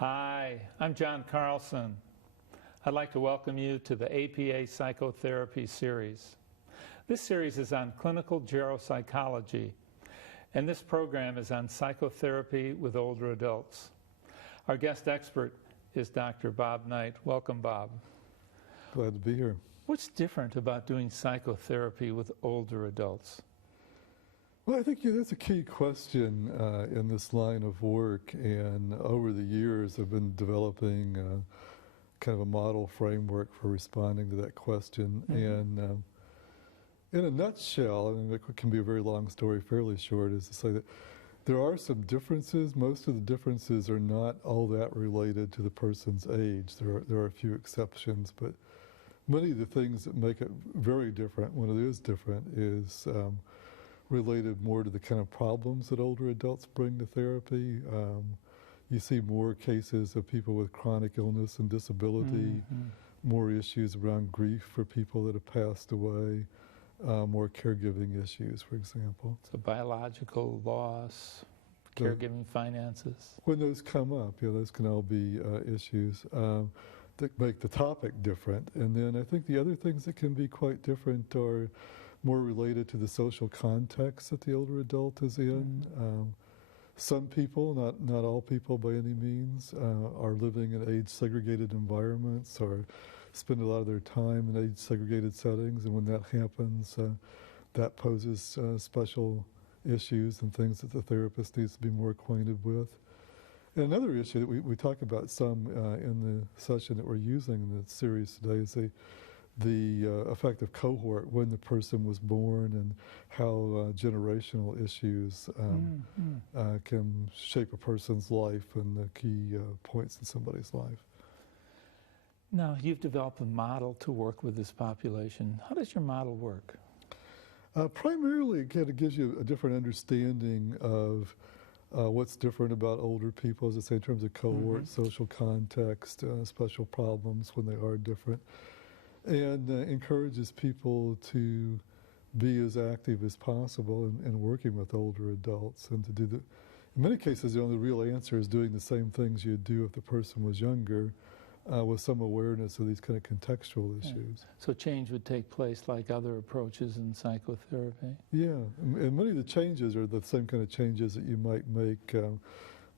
Hi, I'm John Carlson. I'd like to welcome you to the APA Psychotherapy series. This series is on clinical geropsychology, and this program is on psychotherapy with older adults. Our guest expert is Dr. Bob Knight. Welcome, Bob. Glad to be here. What's different about doing psychotherapy with older adults? Well, I think that's a key question in this line of work, and over the years I've been developing kind of a model framework for responding to that question. And in a nutshell, I mean, it can be a very long story, fairly short, is to say that there are some differences. Most of the differences are not all that related to the person's age. There are a few exceptions, but many of the things that make it very different when it is different is related more to the kind of problems that older adults bring to therapy. You see more cases of people with chronic illness and disability, more issues around grief for people that have passed away, more caregiving issues, for example. So biological loss, caregiving finances. When those come up, those can all be issues that make the topic different. And then I think the other things that can be quite different are more related to the social context that the older adult is in. Some people, not all people by any means, are living in age-segregated environments or spend a lot of their time in age-segregated settings, and when that happens, that poses special issues and things that the therapist needs to be more acquainted with. And another issue that we talk about some in the session that we're using in the series today is the effect of cohort, when the person was born, and how generational issues can shape a person's life and the key points in somebody's life. Now, you've developed a model to work with this population. How does your model work? Primarily, it kind of gives you a different understanding of what's different about older people, as I say, in terms of cohort, social context, special problems when they are different. And encourages people to be as active as possible in working with older adults, and to do in many cases, the only real answer is doing the same things you'd do if the person was younger, with some awareness of these kind of contextual issues. So change would take place like other approaches in psychotherapy? Yeah, and many of the changes are the same kind of changes that you might make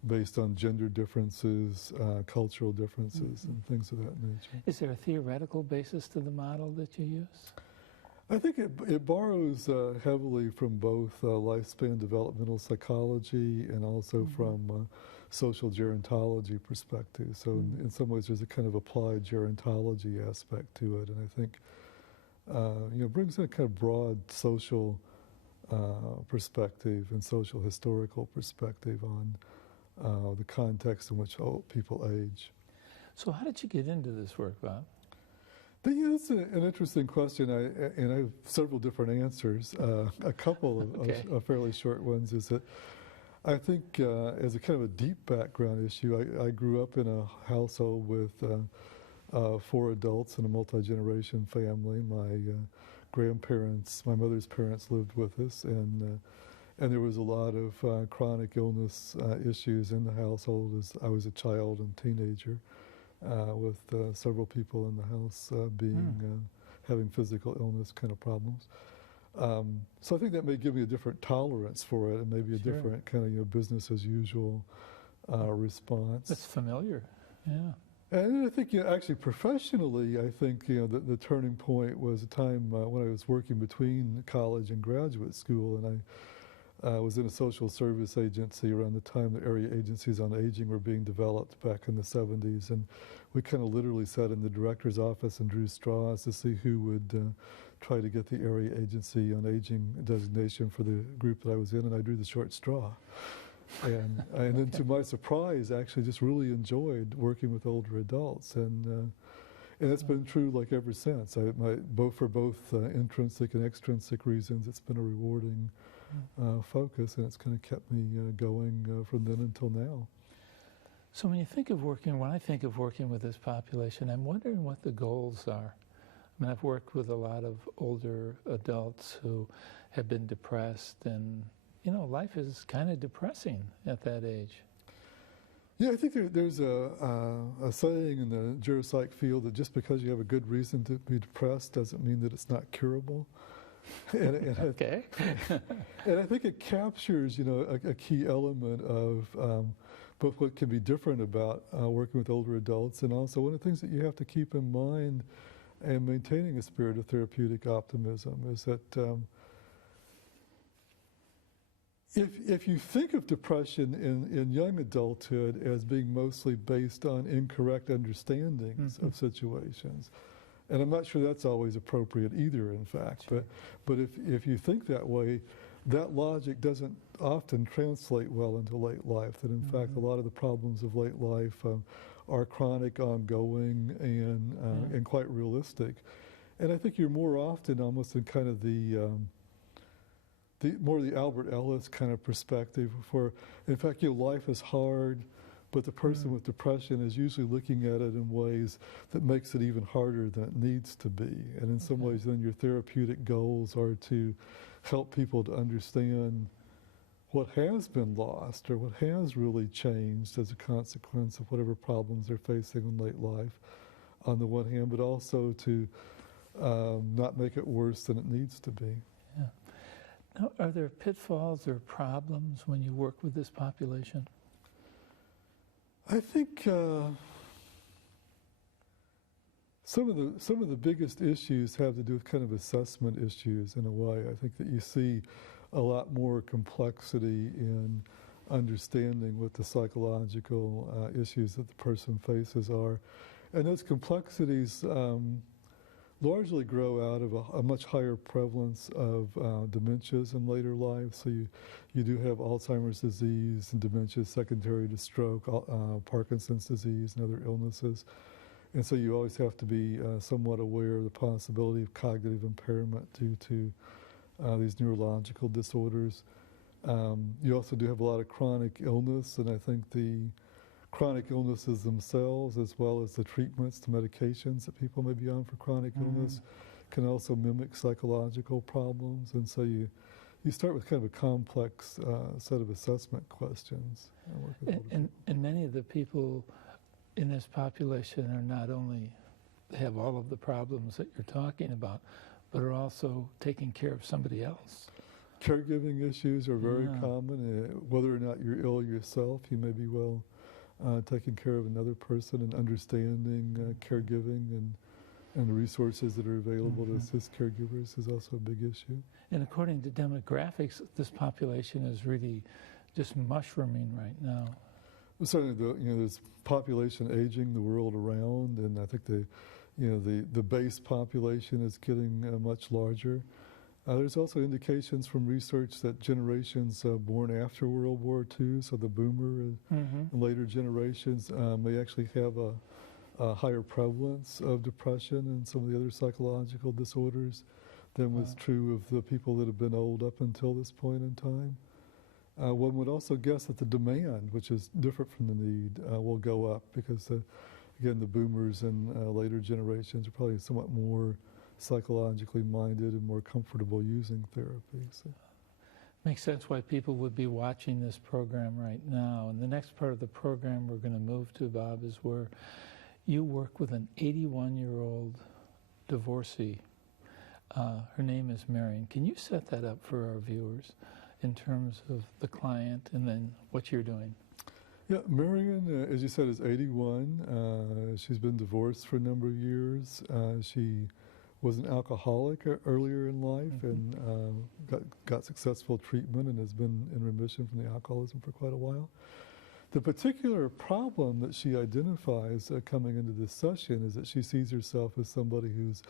based on gender differences, cultural differences, and things of that nature. Is there a theoretical basis to the model that you use? I think it borrows heavily from both lifespan developmental psychology and also from social gerontology perspective. So in some ways there's a kind of applied gerontology aspect to it, and I think brings in a kind of broad social perspective and social historical perspective on the context in which people age. So how did you get into this work, Bob? That's an interesting question, and I have several different answers. A couple of fairly short ones is that I think as a kind of a deep background issue, I grew up in a household with 4 adults in a multi-generation family. My grandparents, my mother's parents lived with us, and there was a lot of chronic illness issues in the household as I was a child and teenager, with several people in the house having physical illness kind of problems. So I think that may give me a different tolerance for it, and maybe a different kind of business as usual response. That's familiar, yeah. And I think actually professionally, I think the turning point was a time when I was working between college and graduate school, and I was in a social service agency around the time the area agencies on aging were being developed back in the 70s, and we kind of literally sat in the director's office and drew straws to see who would try to get the area agency on aging designation for the group that I was in, and I drew the short straw. And then to my surprise, I actually just really enjoyed working with older adults, and that's been true like ever since. For both intrinsic and extrinsic reasons, it's been a rewarding focus, and it's kind of kept me going from then until now. So when I think of working with this population, I'm wondering what the goals are. I mean, I've worked with a lot of older adults who have been depressed, and life is kind of depressing at that age. Yeah, I think there's a saying in the geropsych field that just because you have a good reason to be depressed doesn't mean that it's not curable. and Okay. and I think it captures, a key element of both what can be different about working with older adults, and also one of the things that you have to keep in mind and maintaining a spirit of therapeutic optimism is that if you think of depression in young adulthood as being mostly based on incorrect understandings of situations, and I'm not sure that's always appropriate either, in fact, Sure. but if you think that way, that logic doesn't often translate well into late life, that in fact a lot of the problems of late life are chronic, ongoing, and quite realistic. And I think you're more often almost in kind of the Albert Ellis kind of perspective, where in fact life is hard, but the person with depression is usually looking at it in ways that makes it even harder than it needs to be. And in some ways then your therapeutic goals are to help people to understand what has been lost or what has really changed as a consequence of whatever problems they're facing in late life on the one hand, but also to not make it worse than it needs to be. Yeah. Now, are there pitfalls or problems when you work with this population? I think some of the biggest issues have to do with kind of assessment issues in a way. I think that you see a lot more complexity in understanding what the psychological issues that the person faces are. And those complexities largely grow out of a much higher prevalence of dementias in later life. So you do have Alzheimer's disease and dementia secondary to stroke, Parkinson's disease and other illnesses. And so you always have to be somewhat aware of the possibility of cognitive impairment due to these neurological disorders. You also do have a lot of chronic illness, and I think the chronic illnesses themselves, as well as the treatments, the medications that people may be on for chronic illness, can also mimic psychological problems. And so you start with kind of a complex set of assessment questions. And many of the people in this population are not only have all of the problems that you're talking about, but are also taking care of somebody else. Caregiving issues are very common. Whether or not you're ill yourself, you may be well taking care of another person, and understanding caregiving and the resources that are available to assist caregivers is also a big issue. And according to demographics, this population is really just mushrooming right now. Certainly, there's population aging the world around, and I think the base population is getting much larger. There's also indications from research that generations born after World War II, so the boomer and later generations, may actually have a higher prevalence of depression and some of the other psychological disorders than was true of the people that have been old up until this point in time. One would also guess that the demand, which is different from the need, will go up because, again, the boomers and later generations are probably somewhat more psychologically minded and more comfortable using therapy. So. Makes sense why people would be watching this program right now. And the next part of the program we're going to move to, Bob, is where you work with an 81-year-old divorcee. Her name is Marion. Can you set that up for our viewers in terms of the client and then what you're doing? Yeah, Marion, as you said, is 81. She's been divorced for a number of years. She was an alcoholic earlier in life and got successful treatment and has been in remission from the alcoholism for quite a while. The particular problem that she identifies coming into this session is that she sees herself as somebody who's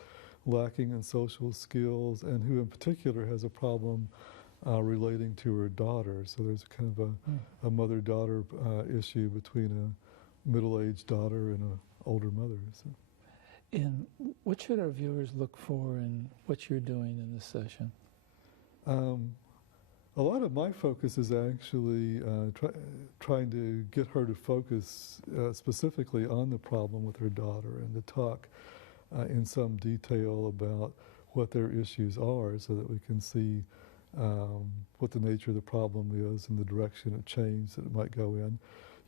lacking in social skills and who in particular has a problem relating to her daughter. So there's kind of a mother-daughter issue between a middle-aged daughter and an older mother. So. And what should our viewers look for in what you're doing in this session? A lot of my focus is actually trying to get her to focus specifically on the problem with her daughter and to talk in some detail about what their issues are so that we can see what the nature of the problem is and the direction of change that it might go in.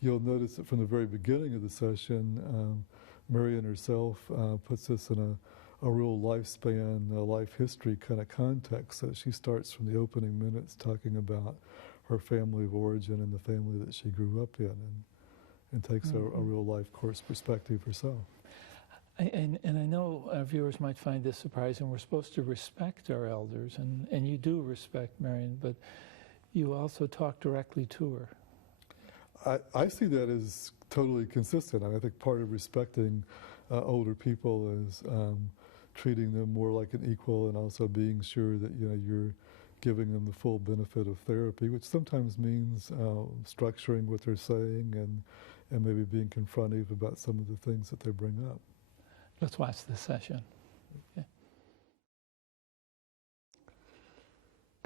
you'll notice that from the very beginning of the session, Marian herself puts us in a real lifespan, life history kind of context. So she starts from the opening minutes talking about her family of origin and the family that she grew up in, and takes a real life course perspective herself. And I know our viewers might find this surprising. We're supposed to respect our elders, and you do respect Marian, but you also talk directly to her. I see that as totally consistent. I think part of respecting older people is treating them more like an equal, and also being sure that you're giving them the full benefit of therapy, which sometimes means structuring what they're saying and maybe being confrontive about some of the things that they bring up. Let's watch this session. Okay.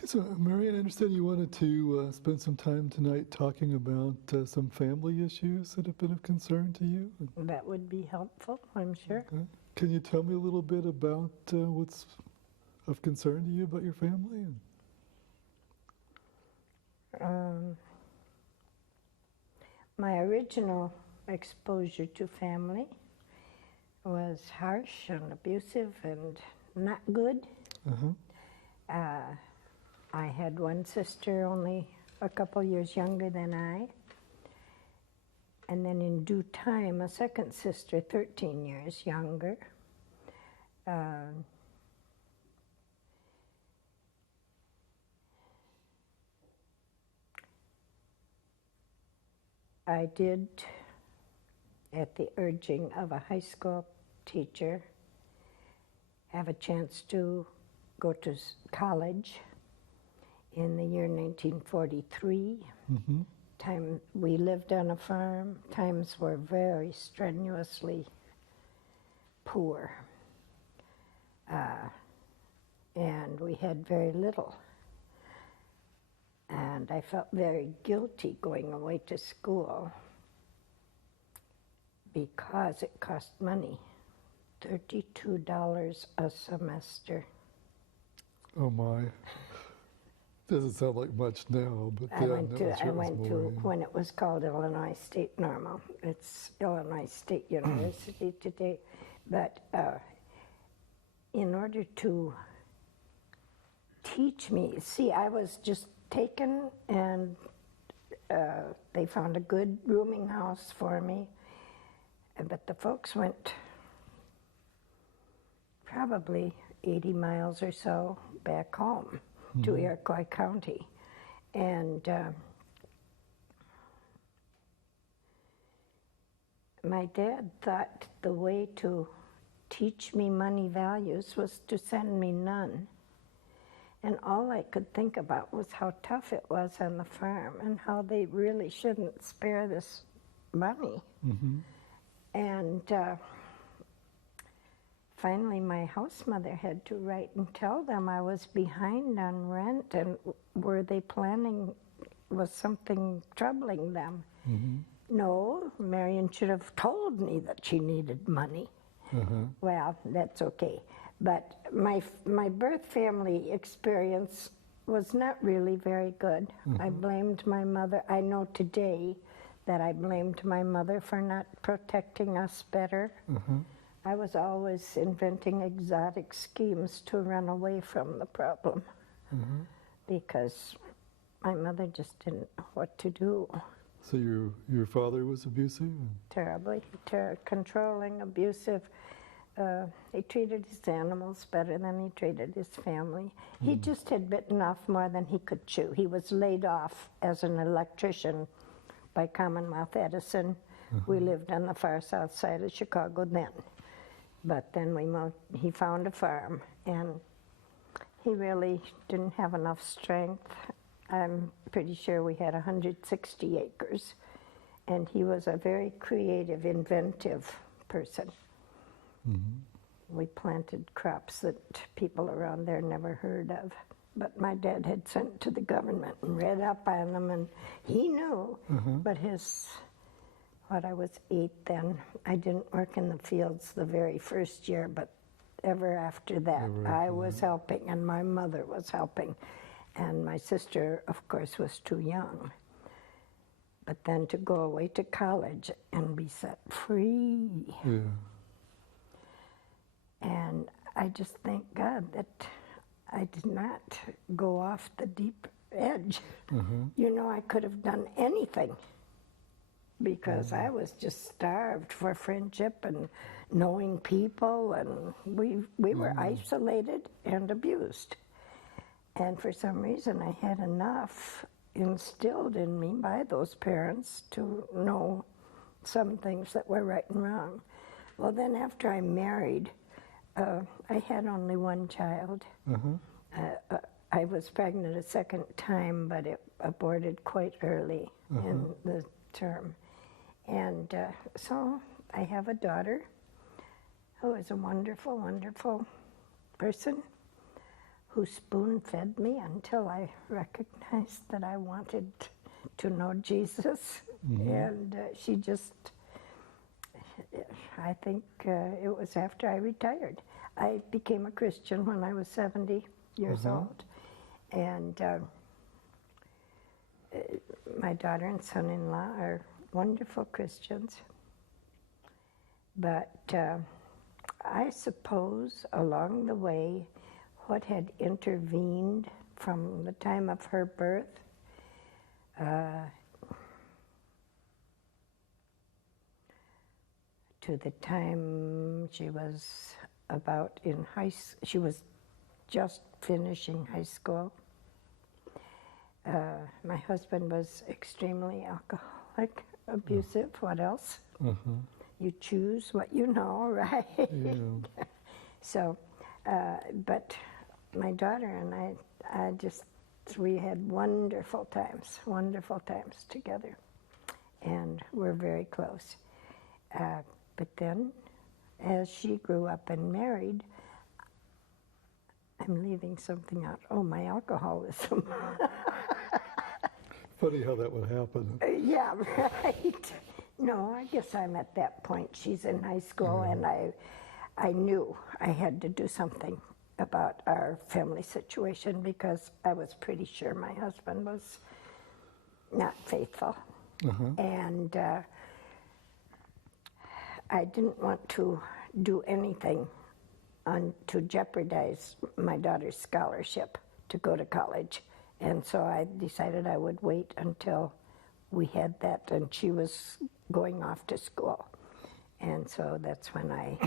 So, Marian, I understand you wanted to spend some time tonight talking about some family issues that have been of concern to you. That would be helpful, I'm sure. Okay. Can you tell me a little bit about what's of concern to you about your family? My original exposure to family was harsh and abusive and not good. I had one sister only a couple years younger than I, and then in due time a second sister 13 years younger. I did, at the urging of a high school teacher, have a chance to go to college in the year 1943. Time we lived on a farm. Times were very strenuously poor, and we had very little. And I felt very guilty going away to school because it cost money, $32 a semester. Oh my. Doesn't sound like much now, but I went to when it was called Illinois State Normal. It's Illinois State University today. But in order to teach me, see, I was just taken, and they found a good rooming house for me. But the folks went probably 80 miles or so back home to Iroquois County. And my dad thought the way to teach me money values was to send me none. And all I could think about was how tough it was on the farm and how they really shouldn't spare this money. And finally, my house mother had to write and tell them I was behind on rent, and were they planning, was something troubling them? No, Marian should have told me that she needed money. Well, that's okay. But my birth family experience was not really very good. I blamed my mother. I know today that I blamed my mother for not protecting us better. I was always inventing exotic schemes to run away from the problem because my mother just didn't know what to do. So your father was abusive? Terribly, controlling, abusive. He treated his animals better than he treated his family. He just had bitten off more than he could chew. He was laid off as an electrician by Commonwealth Edison. We lived on the far south side of Chicago then. But then we moved, he found a farm, and he really didn't have enough strength. I'm pretty sure we had 160 acres, and he was a very creative, inventive person. We planted crops that people around there never heard of. But my dad had sent to the government and read up on them, and he knew. But when I was 8 then, I didn't work in the fields the very first year, but ever after that, I was helping, and my mother was helping. And my sister, of course, was too young. but then to go away to college and be set free. Yeah. And I just thank God that I did not go off the deep edge. You know, I could have done anything because I was just starved for friendship and knowing people, and we were isolated and abused. And for some reason, I had enough instilled in me by those parents to know some things that were right and wrong. Well, then after I married, I had only one child. I was pregnant a second time, but it aborted quite early in the term. And so I have a daughter who is a wonderful, wonderful person who spoon-fed me until I recognized that I wanted to know Jesus. And she just, I think it was after I retired. I became a Christian when I was 70 years old. And my daughter and son-in-law are wonderful Christians. But I suppose along the way, what had intervened from the time of her birth to the time she was about in she was just finishing high school. My husband was extremely alcoholic, abusive. What else? You choose what you know, right? Yeah. So, but my daughter and I just, we had wonderful times together, and we're very close. But then, as she grew up and married, I'm leaving something out. Oh, my alcoholism. Funny how that would happen. Yeah, right. No, I guess I'm at that point. She's in high school, and I knew I had to do something about our family situation because I was pretty sure my husband was not faithful. And I didn't want to do anything to jeopardize my daughter's scholarship to go to college. And so I decided I would wait until we had that and she was going off to school. And so that's when I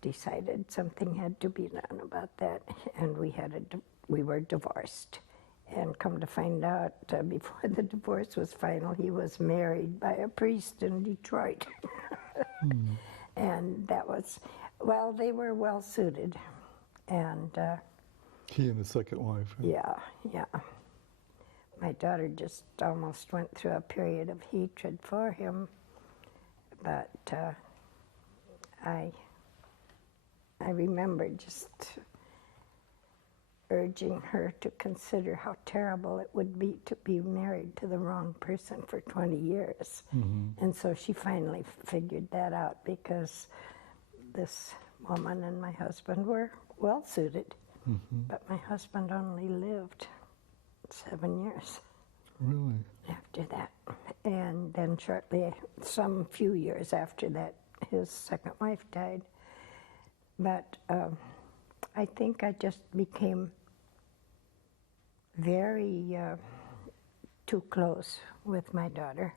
decided something had to be done about that. And we were divorced. And come to find out, before the divorce was final, he was married by a priest in Detroit. And that was, well, they were well suited. And He and his second wife. Right? yeah. My daughter just almost went through a period of hatred for him. But I remember just urging her to consider how terrible it would be to be married to the wrong person for 20 years. And so she finally figured that out because this woman and my husband were well suited. But my husband only lived 7 years. Really? After that. And then shortly, some few years after that, his second wife died. But I think I just became very too close with my daughter.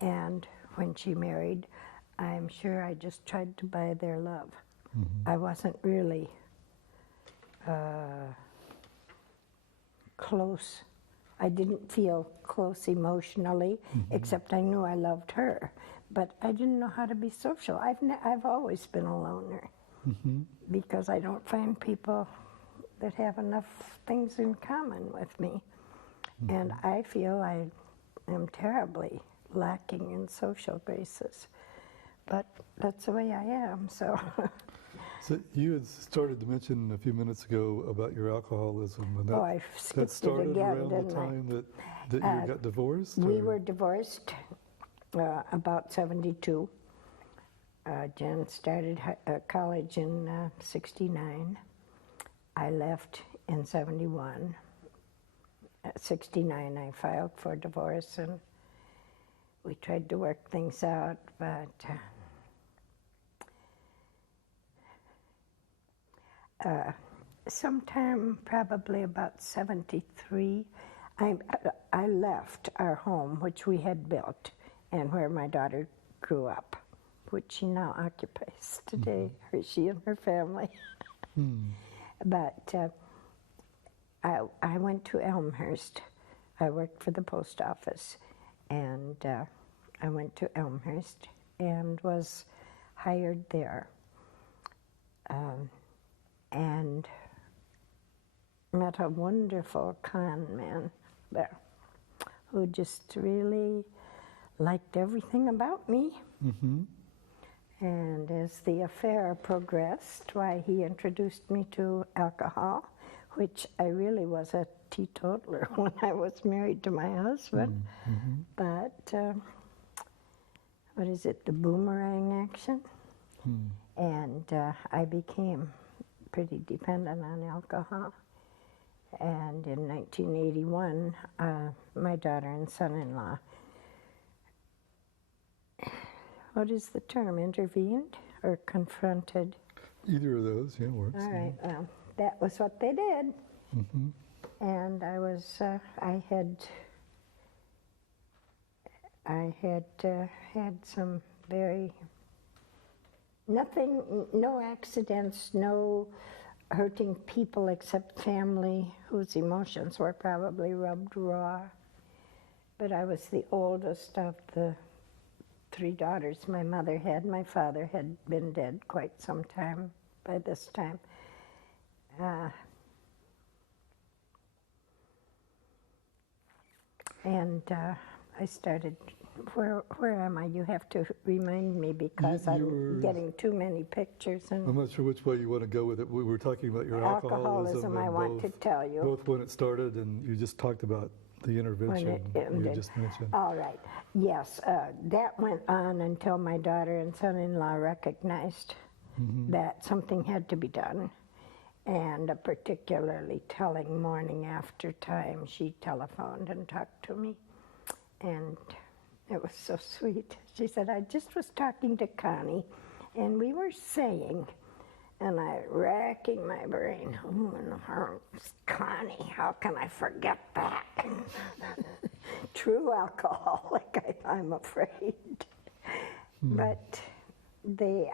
And when she married, I'm sure I just tried to buy their love. I wasn't really close. I didn't feel close emotionally, except I knew I loved her. But I didn't know how to be social. I've always been a loner because I don't find people that have enough things in common with me. And I feel I am terribly lacking in social graces. But that's the way I am, so. So you had started to mention a few minutes ago about your alcoholism, and that, I skipped that started it again, around the didn't I? time that you got divorced? We or- were divorced about 72. Jen started college in 69. I left in 71. At 69, I filed for divorce, and we tried to work things out, but sometime probably about 73, I left our home, which we had built, and where my daughter grew up, which she now occupies today, she and her family. But I went to Elmhurst. I worked for the post office, and I went to Elmhurst and was hired there. And met a wonderful con man there who just really liked everything about me. And as the affair progressed, why, he introduced me to alcohol, which I really was a teetotaler when I was married to my husband. But what is it, the boomerang action? And I became pretty dependent on alcohol. And in 1981, my daughter and son-in-law, what is the term, intervened or confronted? Either of those, yeah, works. All right, well, that was what they did. And I was, I had had some very, nothing, no accidents, no hurting people except family whose emotions were probably rubbed raw. But I was the oldest of the 3 daughters my mother had. My father had been dead quite some time by this time. And I started, where am I? You have to remind me because You I'm were- getting too many pictures. I'm And not sure which way you want to go with it. We were talking about your alcoholism I and want to tell you. both when it started, and you just talked about the intervention it you ended. just mentioned. All right. Yes, that went on until my daughter and son-in-law recognized that something had to be done. And a particularly telling morning after time, she telephoned and talked to me. And it was so sweet. She said, I just was talking to Connie, and we were saying, and I racking my brain, oh, and her, Connie, how can I forget that? True alcoholic, I'm afraid. But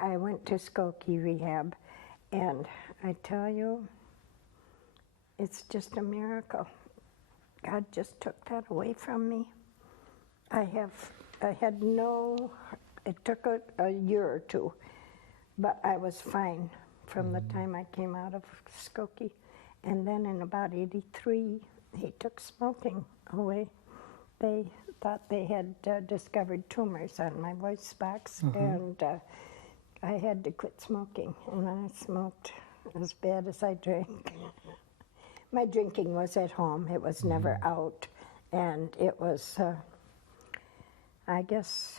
I went to Skokie Rehab, and I tell you, it's just a miracle. God just took that away from me. I had no, it took a year or two, but I was fine from the time I came out of Skokie. And then in about 83, he took smoking away. They thought they had discovered tumors on my voice box, and I had to quit smoking, and I smoked as bad as I drank. My drinking was at home. It was never out, and it was, I guess,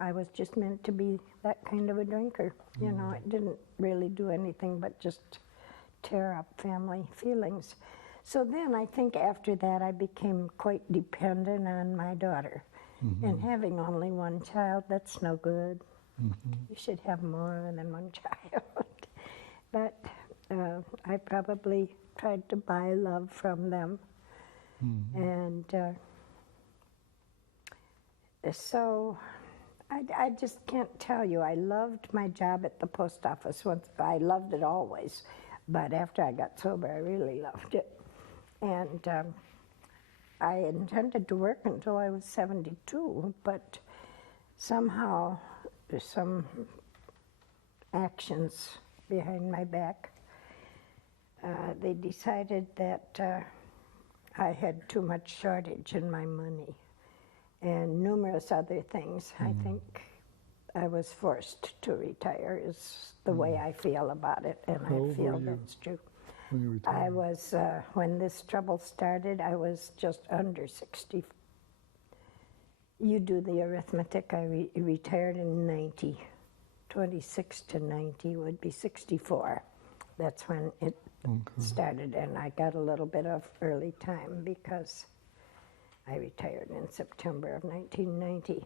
I was just meant to be that kind of a drinker. You know, it didn't really do anything but just tear up family feelings. So then I think after that I became quite dependent on my daughter. And having only one child, that's no good. You should have more than one child. But I probably tried to buy love from them. And so I just can't tell you. I loved my job at the post office. I loved it always. But after I got sober, I really loved it. And I intended to work until I was 72, but somehow there's some actions behind my back. They decided that I had too much shortage in my money and numerous other things. I think I was forced to retire is the way I feel about it, and How I old feel were you that's true. When you retired? I was, when this trouble started, I was just under 60. You do the arithmetic. I retired in 90. 26 to 90 would be 64. That's when it started, and I got a little bit of early time because I retired in September of 1990.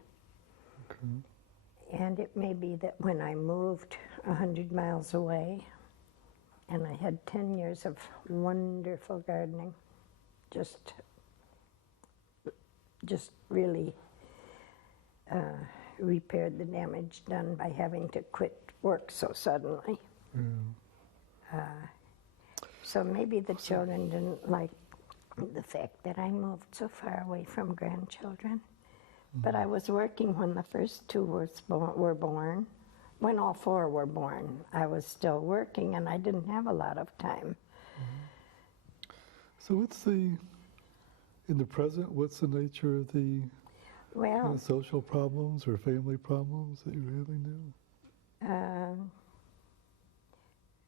Okay. And it may be that when I moved 100 miles away, and I had 10 years of wonderful gardening, just really repaired the damage done by having to quit work so suddenly. Yeah. So maybe the children didn't like the fact that I moved so far away from grandchildren. But I was working when the first two were born. When all four were born, I was still working, and I didn't have a lot of time. So in the present, what's the nature of the Well, social problems or family problems that you're having now?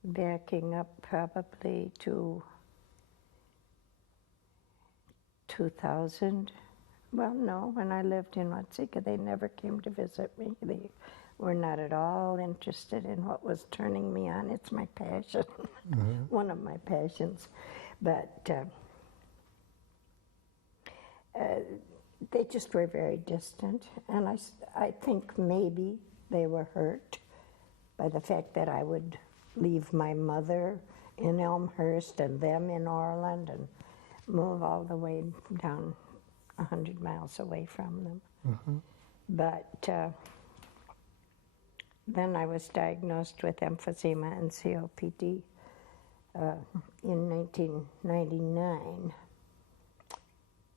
backing up probably to 2000. Well, no, when I lived in Watsika, they never came to visit me. They were not at all interested in what was turning me on. It's my passion, one of my passions. But they just were very distant. And I think maybe they were hurt by the fact that I would leave my mother in Elmhurst and them in Orland and move all the way down 100 miles away from them. But then I was diagnosed with emphysema and COPD in 1999.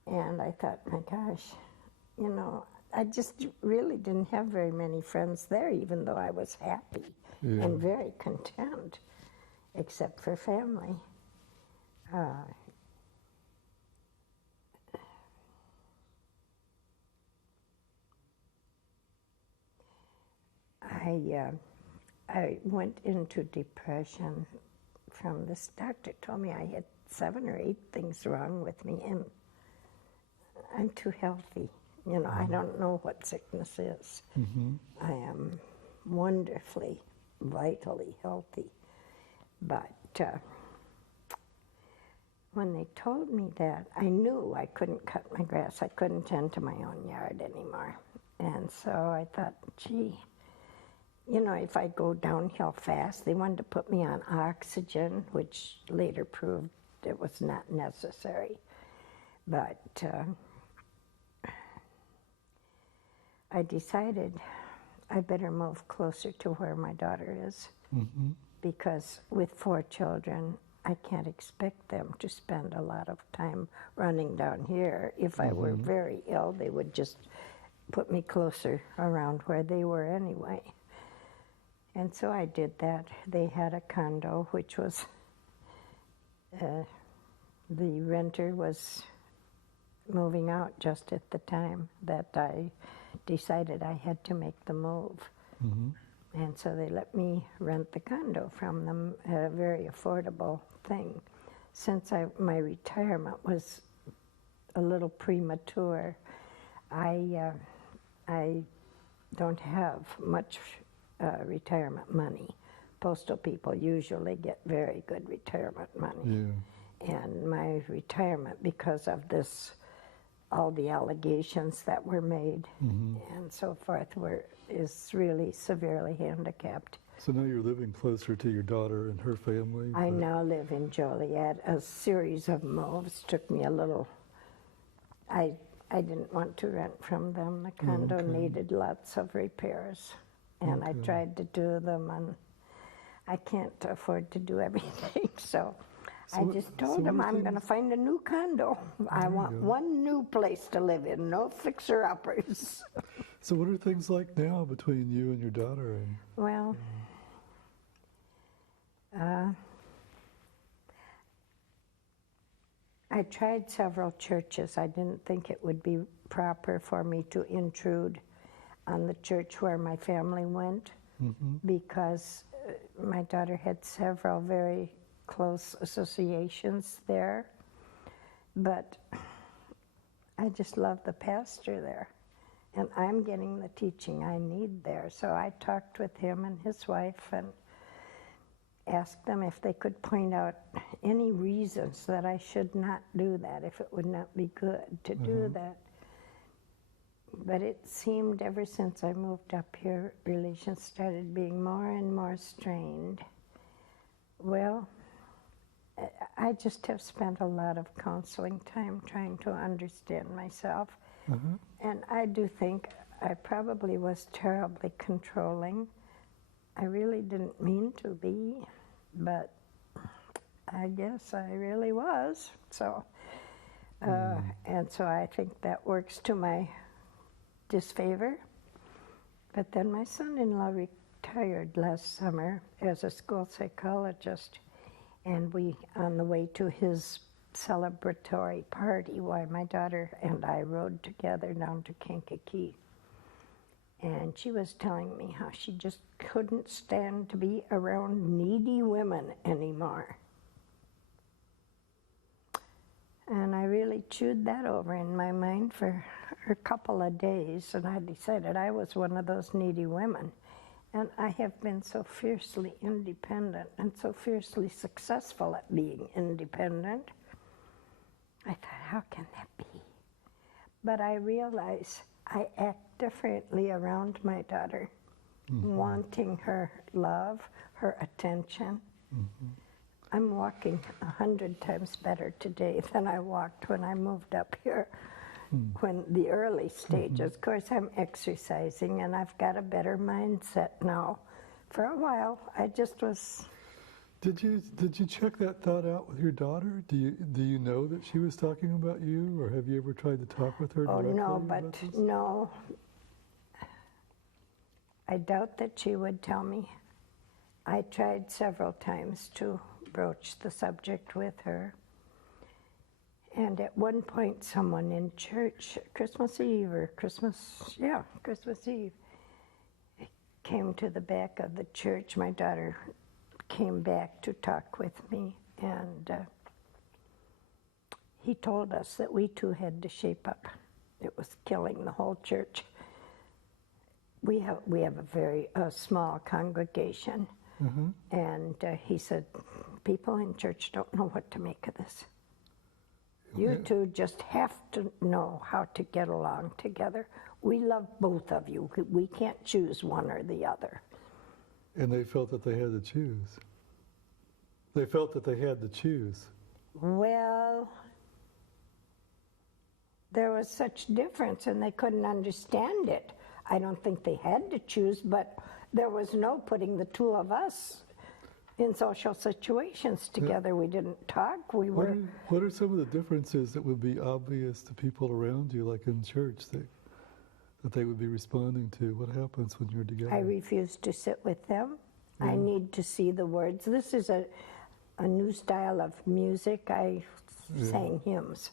And I thought, my gosh, you know, I just really didn't have very many friends there, even though I was happy and very content, except for family. I went into depression from this doctor told me I had 7 or 8 things wrong with me, and I'm too healthy. You know, I don't know what sickness is. I am wonderfully, vitally healthy. But when they told me that, I knew I couldn't cut my grass. I couldn't tend to my own yard anymore. And so I thought, gee, you know, if I go downhill fast, they wanted to put me on oxygen, which later proved it was not necessary. But I decided I better move closer to where my daughter is, because with 4 children, I can't expect them to spend a lot of time running down here. If I were very ill, they would just put me closer around where they were anyway. And so I did that. They had a condo, which was, the renter was moving out just at the time that I decided I had to make the move. And so they let me rent the condo from them at a very affordable thing. Since my retirement was a little premature, I don't have much retirement money. Postal people usually get very good retirement money. And my retirement, because of this, all the allegations that were made and so forth, is really severely handicapped. So now you're living closer to your daughter and her family? I now live in Joliet. A series of moves took me a little. I didn't want to rent from them. The condo needed lots of repairs, and I tried to do them, and I can't afford to do everything. So I just told them I'm going to find a new condo. I want one new place to live in, no fixer-uppers. So what are things like now between you and your daughter? Well, I tried several churches. I didn't think it would be proper for me to intrude on the church where my family went, because my daughter had several very close associations there. But I just love the pastor there, and I'm getting the teaching I need there. So I talked with him and his wife, asked them if they could point out any reasons that I should not do that, if it would not be good to do that. But it seemed ever since I moved up here, relations started being more and more strained. Well, I just have spent a lot of counseling time trying to understand myself. And I do think I probably was terribly controlling. I really didn't mean to be, but I guess I really was. So, and so I think that works to my disfavor. But then my son-in-law retired last summer as a school psychologist, and we, on the way to his celebratory party, why my daughter and I rode together down to Kankakee. And she was telling me how she just couldn't stand to be around needy women anymore. And I really chewed that over in my mind for a couple of days, and I decided I was one of those needy women. And I have been so fiercely independent and so fiercely successful at being independent. I thought, how can that be? But I realize I act differently around my daughter, wanting her love, her attention. I'm walking 100 times better today than I walked when I moved up here, when the early stages. Of course, I'm exercising and I've got a better mindset now. For a while, I just was. Did you check that thought out with your daughter? Do you know that she was talking about you, or have you ever tried to talk with her directly? Oh no, about but this? no. I doubt that she would tell me. I tried several times to broach the subject with her. And at one point, someone in church, Christmas Eve, Christmas Eve, came to the back of the church. My daughter came back to talk with me, and he told us that we too had to shape up. It was killing the whole church. We have a very small congregation, and he said, people in church don't know what to make of this. You two just have to know how to get along together. We love both of you. We can't choose one or the other. And they felt that they had to choose. They felt that they had to choose. Well, there was such difference and they couldn't understand it. I don't think they had to choose, but there was no putting the two of us in social situations together. We didn't talk. We were. What are some of the differences that would be obvious to people around you, like in church, that they would be responding to? What happens when you're together? I refuse to sit with them. I need to see the words. This is a new style of music. I sang hymns.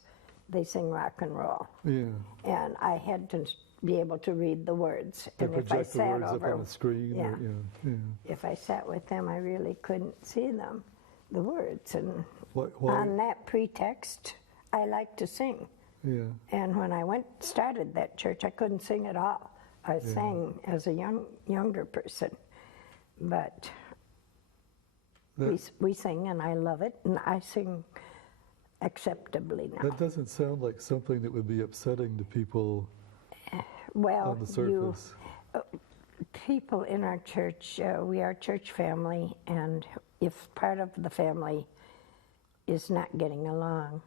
They sing rock and roll. Yeah. And I had to be able to read the words. They and if I project the sat words over, up on the screen. yeah. If I sat with them, I really couldn't see them, the words. And Why? on that pretext, I like to sing. Yeah. And when I started that church, I couldn't sing at all. I sang as a younger person, but we sing, and I love it, and I sing acceptably now. That doesn't sound like something that would be upsetting to people Well, on the surface. people in our church, we are a church family, and if part of the family is not getting along,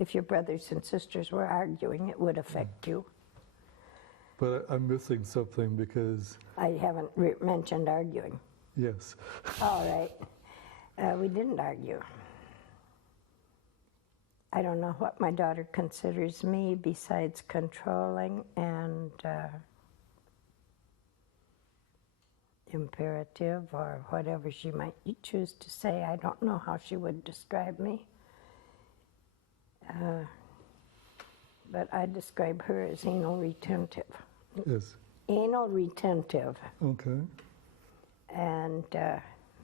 if your brothers and sisters were arguing, it would affect you. But I'm missing something because, I haven't mentioned arguing. yes. All right. We didn't argue. I don't know what my daughter considers me besides controlling and imperative, or whatever she might choose to say. I don't know how she would describe me. But I describe her as anal retentive. Yes. Anal retentive. Okay. And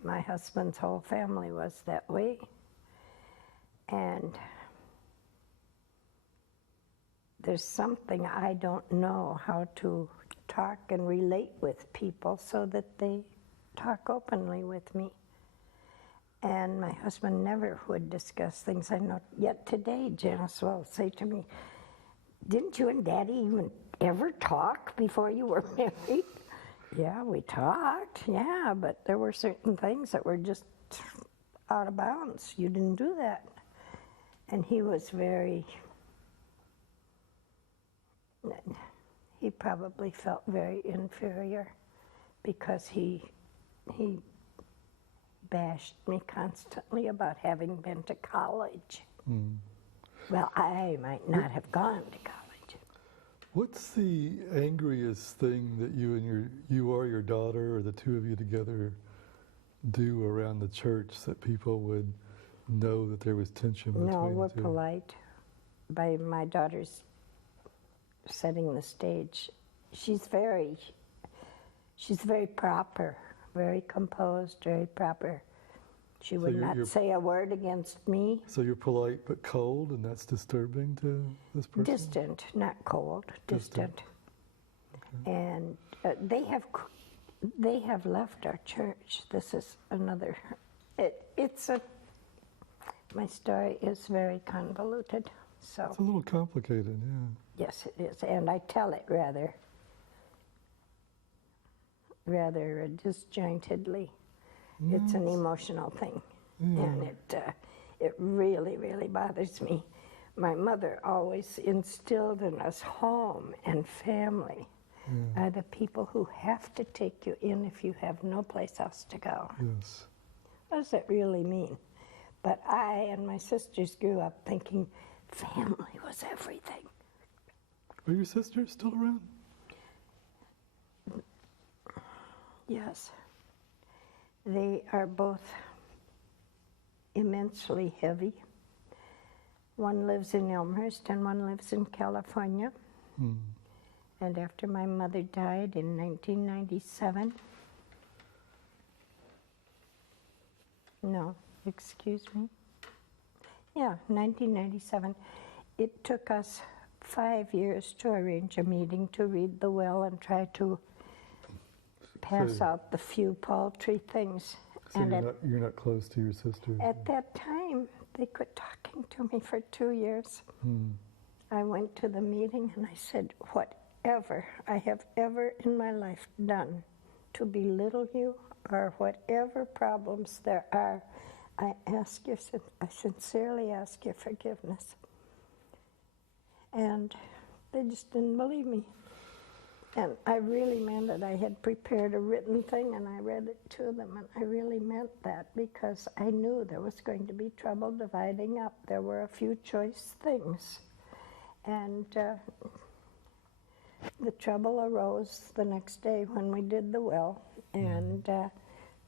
my husband's whole family was that way. And there's something I don't know how to talk and relate with people so that they talk openly with me. And my husband never would discuss things. I know yet today Janice will say to me, didn't you and Daddy even ever talk before you were married? Yeah, we talked, yeah, but there were certain things that were just out of bounds. You didn't do that. And he was he probably felt very inferior because he bashed me constantly about having been to college. Well, I might not have gone to college. What's the angriest thing that you or your daughter or the two of you together do around the church that people would know that there was tension between No, we're the two? polite. By my daughter's setting the stage, she's very proper, very composed, very proper. She would you're- not say a word against me. So you're polite but cold, and that's disturbing to this person? Distant, not cold, distant. And they have left our church. This is another. My story is very convoluted. So It's a little complicated, yeah. yes, it is, and I tell it rather disjointedly. It's an emotional thing, and it really, really bothers me. My mother always instilled in us home and family are the people who have to take you in if you have no place else to go. Yes. What does it really mean? But I and my sisters grew up thinking family was everything. Are your sisters still around? Yes. They are both immensely heavy. One lives in Elmhurst and one lives in California. And after my mother died in 1997, no, excuse me. Yeah, 1997. It took us 5 years to arrange a meeting to read the will and try to pass So- out the few paltry things. So And you're not close to your sister? at that time, they quit talking to me for 2 years. I went to the meeting and I said, whatever I have ever in my life done to belittle you or whatever problems there are, I sincerely ask your forgiveness. And they just didn't believe me. And I really meant it. I had prepared a written thing and I read it to them, and I really meant that because I knew there was going to be trouble dividing up. There were a few choice things. And the trouble arose the next day when we did the will, and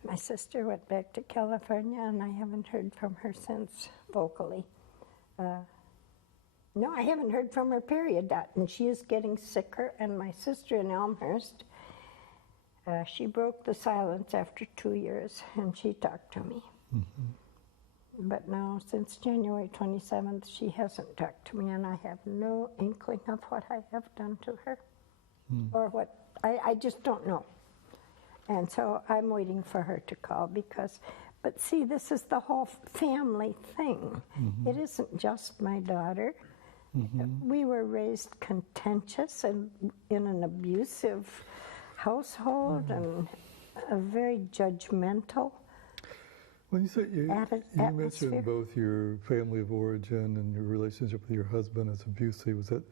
my sister went back to California, and I haven't heard from her since vocally. No, I haven't heard from her, period. And she is getting sicker, and my sister in Elmhurst, she broke the silence after 2 years, and she talked to me. But now, since January 27th, she hasn't talked to me, and I have no inkling of what I have done to her. Or what, I just don't know. And so I'm waiting for her to call but see, this is the whole family thing. It isn't just my daughter. We were raised contentious and in an abusive household and a very judgmental. When you say you Atmosphere. mentioned both your family of origin and your relationship with your husband as abusive. Was that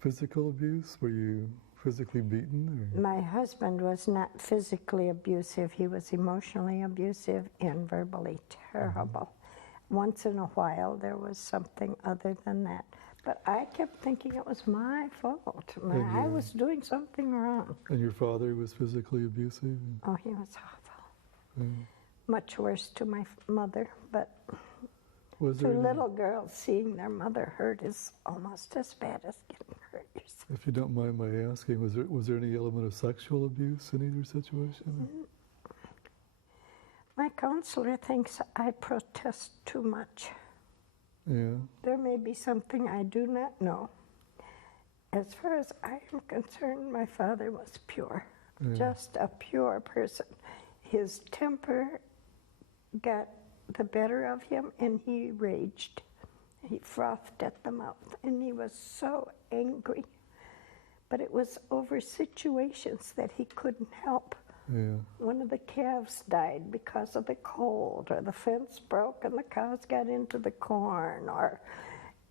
physical abuse? Were you physically beaten? Or? My husband was not physically abusive. He was emotionally abusive and verbally terrible. Once in a while, there was something other than that. But I kept thinking it was my fault. I was doing something wrong. And your father was physically abusive? Oh, he was awful. Much worse to my mother, but Was to there any, little girls, seeing their mother hurt is almost as bad as getting hurt yourself. if you don't mind my asking, was there any element of sexual abuse in either situation? My counselor thinks I protest too much. Yeah. There may be something I do not know. As far as I am concerned, my father was pure, just a pure person. His temper got the better of him, and he raged. He frothed at the mouth, and he was so angry. But it was over situations that he couldn't help. Yeah. One of the calves died because of the cold, or the fence broke and the cows got into the corn, or,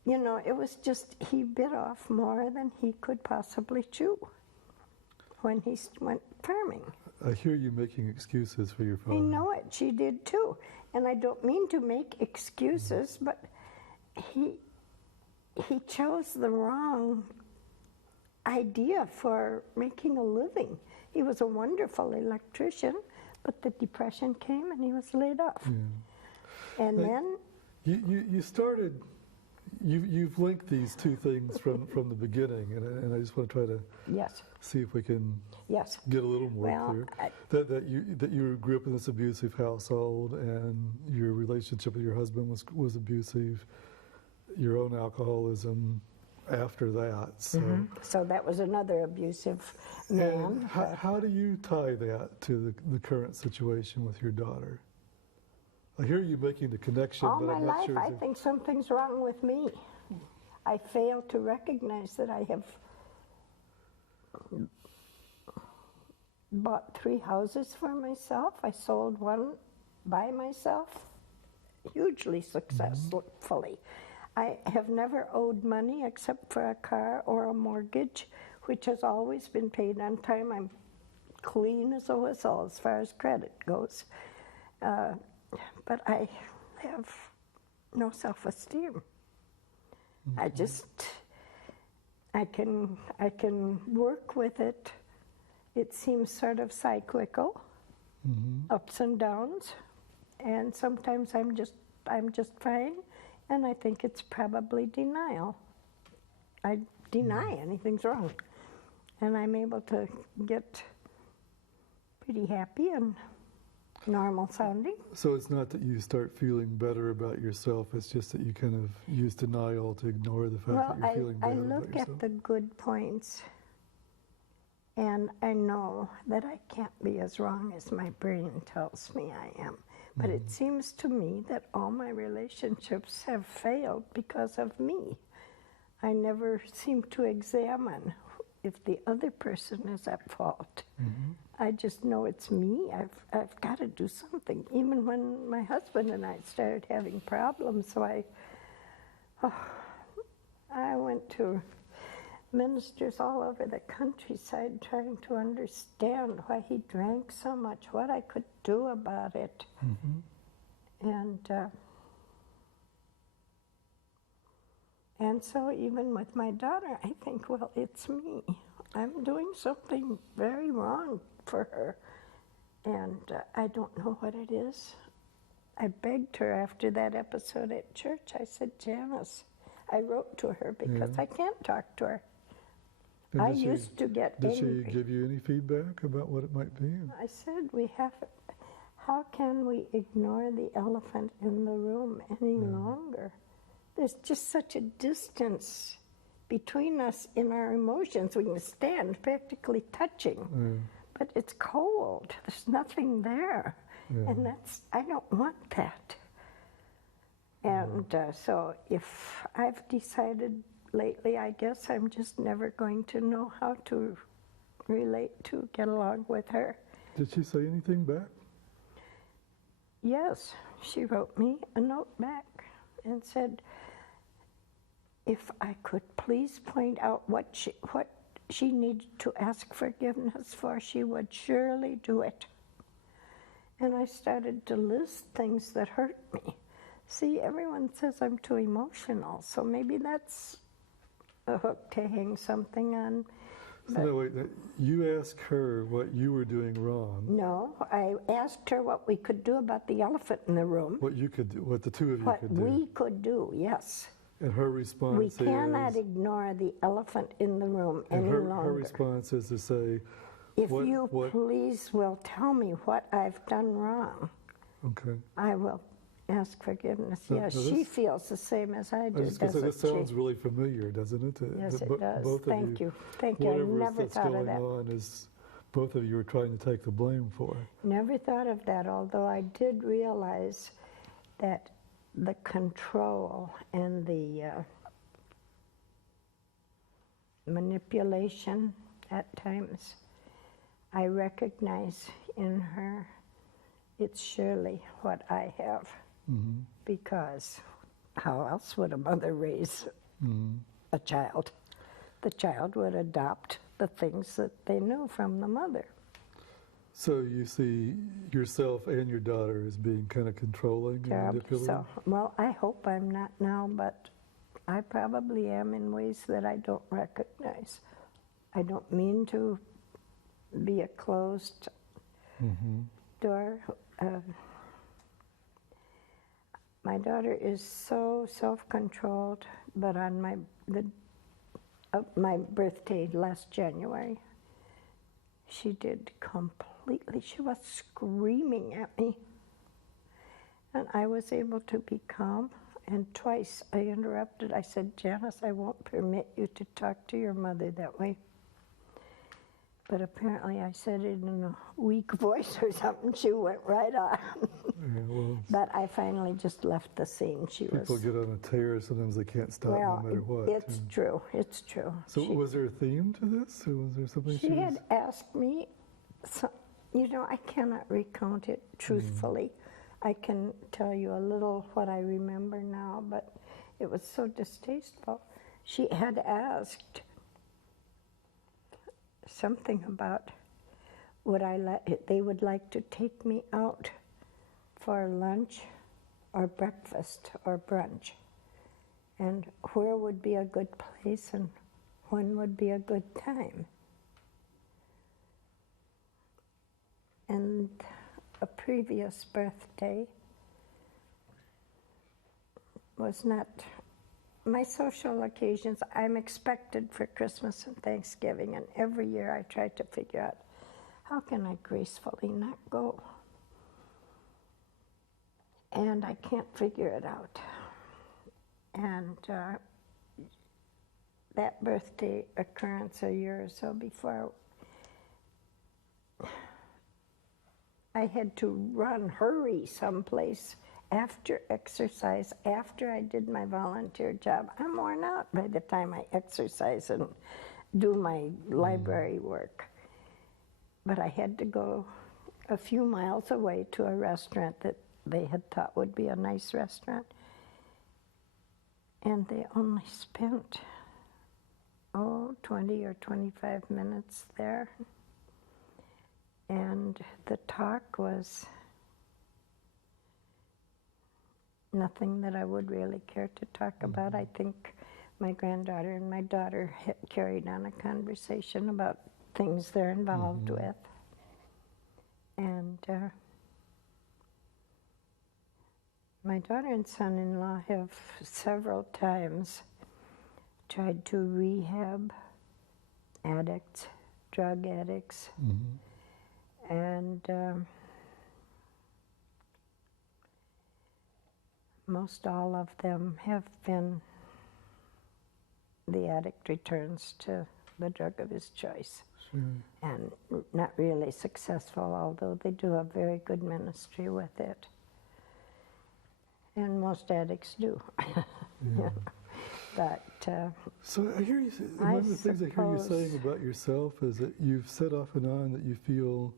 you know, it was just, he bit off more than he could possibly chew when he went farming. I hear you making excuses for your father. I know it, she did too. And I don't mean to make excuses, but he chose the wrong idea for making a living. He was a wonderful electrician, but the depression came and he was laid off. Yeah. And then You started, you've linked these two things from the beginning, and I just want to try to yes, see if we can yes. get a little more Well, clear. That you grew up in this abusive household, and your relationship with your husband was abusive, your own alcoholism after that. So, So that was another abusive man. and how do you tie that to the current situation with your daughter? I hear you making the connection, All but my I'm not life, sure. I think something's wrong with me. I fail to recognize that I have bought 3 houses for myself. I sold one by myself, hugely successfully. I have never owed money except for a car or a mortgage, which has always been paid on time. I'm clean as a whistle as far as credit goes. But I have no self-esteem. I can work with it. It seems sort of cyclical, ups and downs, and sometimes I'm just fine, and I think it's probably denial. I deny anything's wrong, and I'm able to get pretty happy and normal sounding. So it's not that you start feeling better about yourself, it's just that you kind of use denial to ignore the fact Well, that you're feeling I bad about look yourself. at the good points, and I know that I can't be as wrong as my brain tells me I am. But it seems to me that all my relationships have failed because of me. I never seem to examine if the other person is at fault. I just know it's me. I've got to do something. Even when my husband and I started having problems, so I went to ministers all over the countryside trying to understand why he drank so much, what I could do about it. And so even with my daughter, I think, well, it's me. I'm doing something very wrong for her, and I don't know what it is. I begged her after that episode at church. I said, Janice, I wrote to her because I can't talk to her. And I did she- used to get Did angry. she give you any feedback about what it might be? I said, how can we ignore the elephant in the room any longer? There's just such a distance between us in our emotions. We can stand practically touching, but it's cold. There's nothing there. And I don't want that. And so if I've decided lately, I guess I'm just never going to know how to get along with her. Did she say anything back? Yes, she wrote me a note back and said, if I could please point out what she needed to ask forgiveness for, she would surely do it. And I started to list things that hurt me. See, everyone says I'm too emotional, so maybe that's a hook to hang something on. So no, wait, you asked her what you were doing wrong, No, I asked her what we could do about the elephant in the room. what you could do, what the two of you What could do. we could do, yes. And her We response cannot is, ignore the elephant in the room any and her longer. response is to say, If what- you what- please will tell me what I've done wrong, okay. I will ask forgiveness. So- Yes, so she this- feels the same as I I do, was just going to say, this doesn't sounds she? really familiar, doesn't it? Yes, That it does. Both of Thank you. Thank you. I Whatever never that's thought of going that. on is both of you are trying to take the blame for. Never thought of that, although I did realize that the control and the manipulation at times, I recognize in her, it's surely what I have. Mm-hmm. Because how else would a mother raise a child? The child would adopt the things that they knew from the mother. So you see yourself and your daughter as being kind of controlling and manipulative? So, well, I hope I'm not now, but I probably am in ways that I don't recognize. I don't mean to be a closed door. My daughter is so self-controlled, but on my birthday last January, she did completely, she was screaming at me. And I was able to be calm, and twice I interrupted. I said, Janice, I won't permit you to talk to your mother that way. But apparently I said it in a weak voice or something. She went right on. Yeah, well, But I finally just left the scene. She people was, get on a tear, sometimes they can't stop well, no matter what. it's true, it's true. So was there a theme to this? Or was there something She had asked me, you know, I cannot recount it truthfully. I can tell you a little what I remember now, but it was so distasteful. She had asked something about they would like to take me out for lunch or breakfast or brunch, and where would be a good place and when would be a good time. And a previous birthday was not my social occasions. I'm expected for Christmas and Thanksgiving, and every year I try to figure out how can I gracefully not go. And I can't figure it out. And that birthday occurrence a year or so before, I had to hurry someplace after exercise, after I did my volunteer job. I'm worn out by the time I exercise and do my library work. But I had to go a few miles away to a restaurant that they had thought would be a nice restaurant. And they only spent, 20 or 25 minutes there. And the talk was nothing that I would really care to talk about. I think my granddaughter and my daughter carried on a conversation about things they're involved with. And my daughter and son-in-law have several times tried to rehab addicts, drug addicts. And most all of them have been, the addict returns to the drug of his choice. And not really successful, although they do a very good ministry with it. And most addicts do. But so I hear you say, one of the things I hear you saying about yourself is that you've said off and on that you feel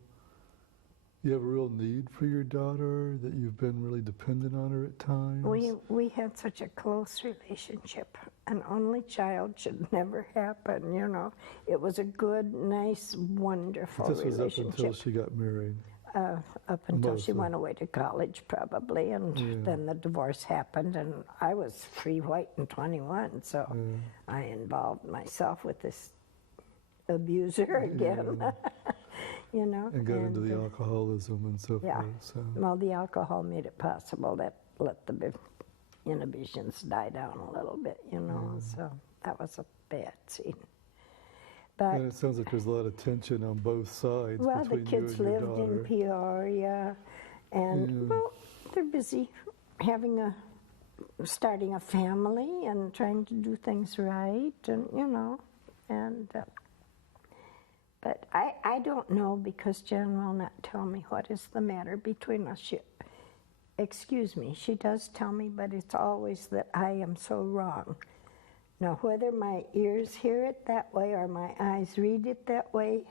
you have a real need for your daughter, that you've been really dependent on her at times. we had such a close relationship. An only child should never happen, you know. It was a good, nice, wonderful This was relationship. up until she got married. Up until she Mostly. went away to college, probably, and then the divorce happened, and I was free, white, and 21, so I involved myself with this abuser again, you know. And got into the alcoholism and so forth. So. Well, the alcohol made it possible that let the inhibitions die down a little bit, you know, so that was a bad scene. But, And it sounds like there's a lot of tension on both sides well, the between you kids and your lived daughter. in Peoria, and well, they're busy starting a family and trying to do things right, and you know, and but I don't know, because Jen will not tell me what is the matter between us. excuse me, she does tell me, but it's always that I am so wrong. Now, whether my ears hear it that way or my eyes read it that way,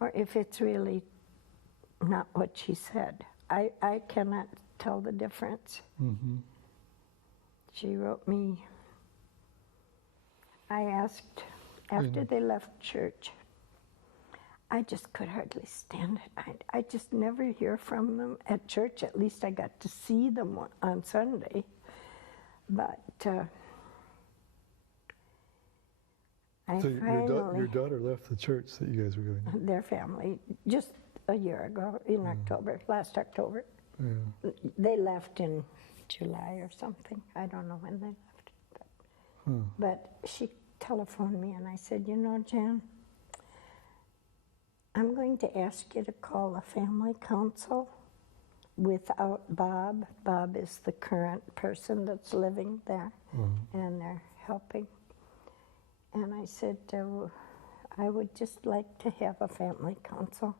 or if it's really not what she said, I cannot tell the difference. Mm-hmm. She wrote me, I asked, after they left church, I just could hardly stand it. I just never hear from them at church. At least I got to see them on Sunday. But I So finally, your daughter left the church that you guys were going to? their family, just a year ago in October, last October. Yeah. They left in July or something. I don't know when they left. But she telephoned me and I said, you know, Jan, I'm going to ask you to call a family council without Bob. Bob is the current person that's living there, and they're helping. And I said, I would just like to have a family council.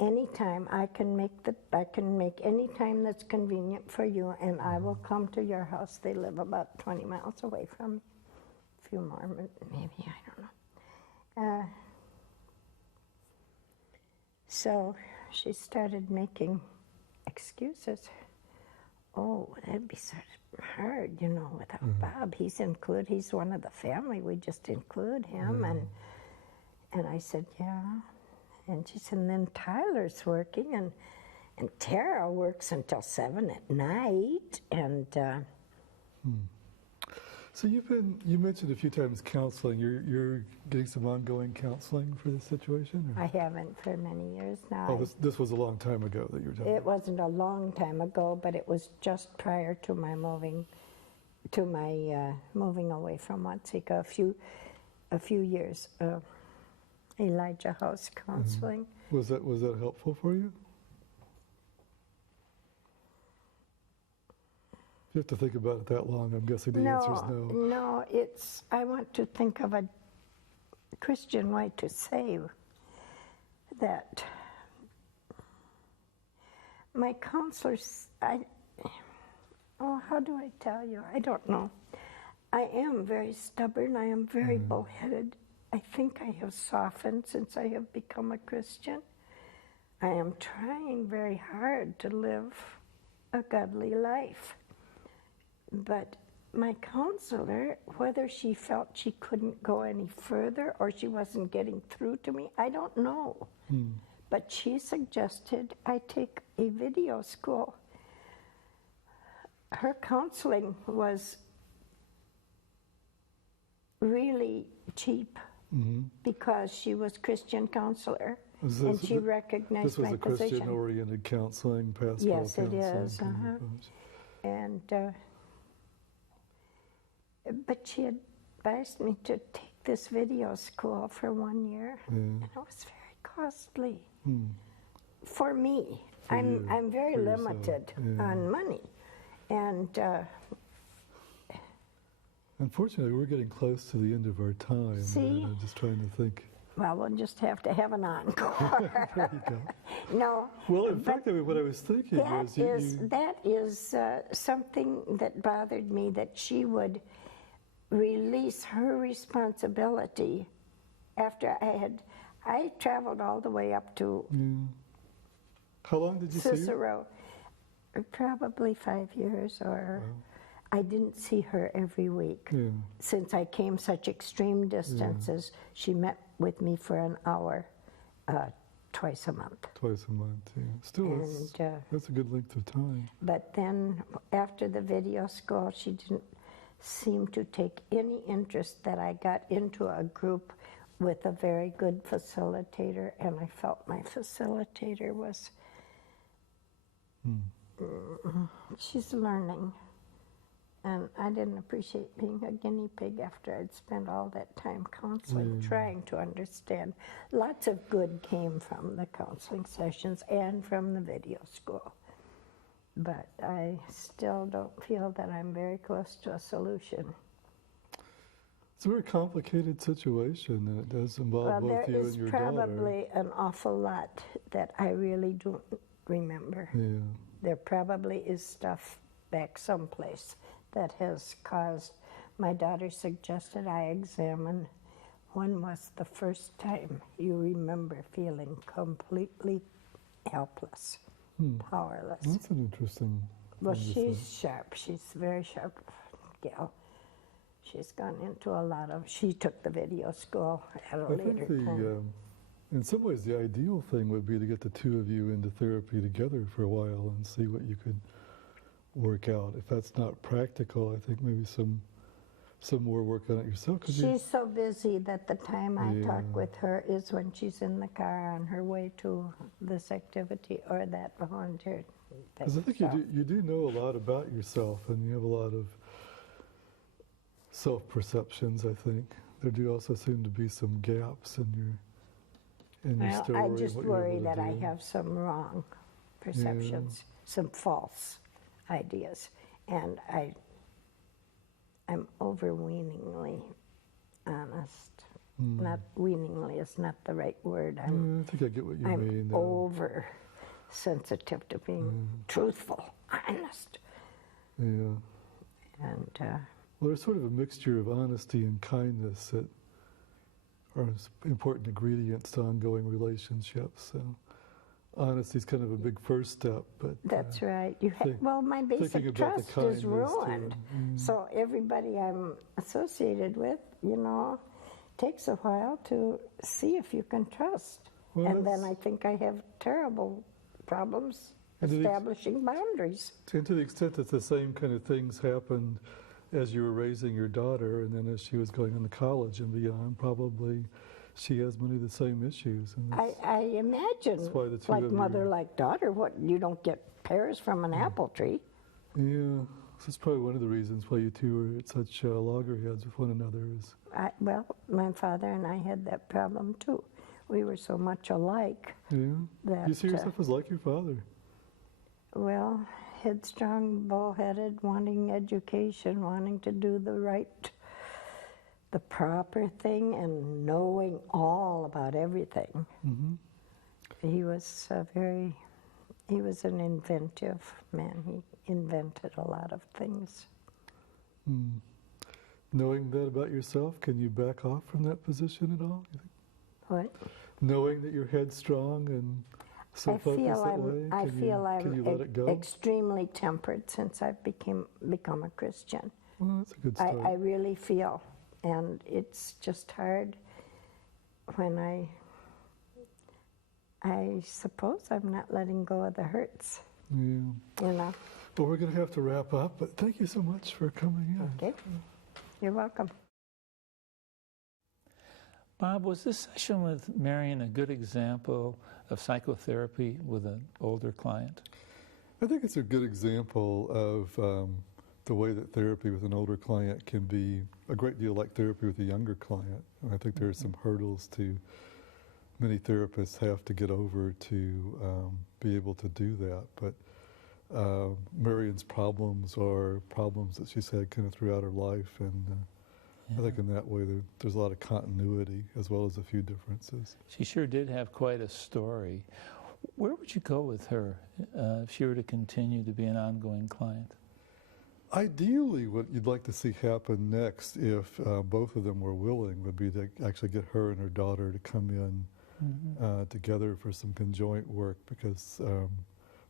Anytime I can make any time that's convenient for you, and I will come to your house. They live about 20 miles away from me. A few more, maybe, I don't know. So she started making excuses. Oh, that'd be sort of hard, you know, without Bob. He's one of the family. We just include him. And I said, yeah. And she said, and then Tyler's working, and Tara works until 7 at night. And So you mentioned a few times counseling. You're getting some ongoing counseling for this situation? Or? I haven't for many years now. Oh, this was a long time ago that you were talking It wasn't a long time ago, but it was just prior to my moving away from Watsika, a few years. Elijah House counseling. Was that helpful for you? You have to think about it that long. I'm guessing the answer is no. No, I want to think of a Christian way to say that my counselors, how do I tell you? I don't know. I am very stubborn. I am very bullheaded. I think I have softened since I have become a Christian. I am trying very hard to live a godly life. But my counselor, whether she felt she couldn't go any further or she wasn't getting through to me, I don't know. But she suggested I take a video school. Her counseling was really cheap because she was Christian counselor and she recognized my position. This was a Christian-oriented counseling, pastoral yes, counseling. Yes, it is. And but she advised me to take this video school for 1 year, and it was very costly for me. I'm very limited on money, and unfortunately, we're getting close to the end of our time. See? And I'm just trying to think. Well, we'll just have to have an encore. There you go. No. Well, in fact, what I was thinking that is something that bothered me, that she would release her responsibility after I traveled all the way up to How long did you see her? Cicero, probably 5 years, or I didn't see her every week. Since I came such extreme distances, she met with me for an hour twice a month. Twice a month, yeah. Still, that's a good length of time. But then after the video school, she didn't seem to take any interest that I got into a group with a very good facilitator, and I felt my facilitator was, she's learning. And I didn't appreciate being a guinea pig after I'd spent all that time counseling, trying to understand. Lots of good came from the counseling sessions and from the video school. But I still don't feel that I'm very close to a solution. It's a very complicated situation, and it does involve both you and your daughter. There is probably an awful lot that I really don't remember. Yeah. There probably is stuff back someplace that has caused. My daughter suggested I examine when was the first time you remember feeling completely helpless, powerless. That's an interesting Well, thing to she's say. sharp. She's a very sharp gal. She's gone into a lot of. She took the video school at a I think later time. in some ways, the ideal thing would be to get the two of you into therapy together for a while and see what you could work out. If that's not practical, I think maybe some more work on it yourself. 'Cause She's so busy that the time I talk Yeah. with her is when she's in the car on her way to this activity or that volunteer. Because I think you do know a lot about yourself, and you have a lot of self-perceptions, I think. There do also seem to be some gaps in your Well, story. I and just what you're worry able to that I do. have some wrong perceptions, some false ideas, and I'm overweeningly honest. Not weaningly is not the right word. Yeah, I think I get what you I'm mean. over sensitive to being truthful, honest, Yeah. and Well, there's sort of a mixture of honesty and kindness that are important ingredients to ongoing relationships. So honesty is kind of a big first step, but that's right. think- Well, my thinking basic about the trust is kindness too. ruined. So everybody I'm associated with, takes a while to see if you can trust. Well, And then that's- I think I have terrible problems And to the ex- establishing boundaries. And to the extent that the same kind of things happened as you were raising your daughter, and then as she was going into college and beyond, probably she has many of the same issues. And I imagine, that's why the two like of you- mother, like daughter, what, you don't get pears from an apple tree. yeah, that's probably one of the reasons why you two are at such loggerheads with one another. Is Well, my father and I had that problem too. We were so much alike yeah, that, you see yourself as like your father. well, headstrong, bullheaded, wanting education, wanting to do the proper thing, and knowing all about everything. He was he was an inventive man. He invented a lot of things. Knowing that about yourself, can you back off from that position at all? You think? What? Knowing that you're headstrong and so I focused feel that way, I can feel can you I'm let it go? extremely tempered since I've become a Christian. Well, that's a good start. I really feel, and it's just hard when I suppose I'm not letting go of the hurts, Yeah. Well, we're going to have to wrap up, but thank you so much for coming in. Okay, you're welcome. Bob, was this session with Marion a good example of psychotherapy with an older client? I think it's a good example of the way that therapy with an older client can be a great deal like therapy with a younger client. And I think there are some hurdles to many therapists have to get over to be able to do that. But Marion's problems are problems that she's had kind of throughout her life, and I think in that way there's a lot of continuity as well as a few differences. She sure did have quite a story. Where would you go with her if she were to continue to be an ongoing client? Ideally, what you'd like to see happen next, if both of them were willing, would be to actually get her and her daughter to come in together for some conjoint work, because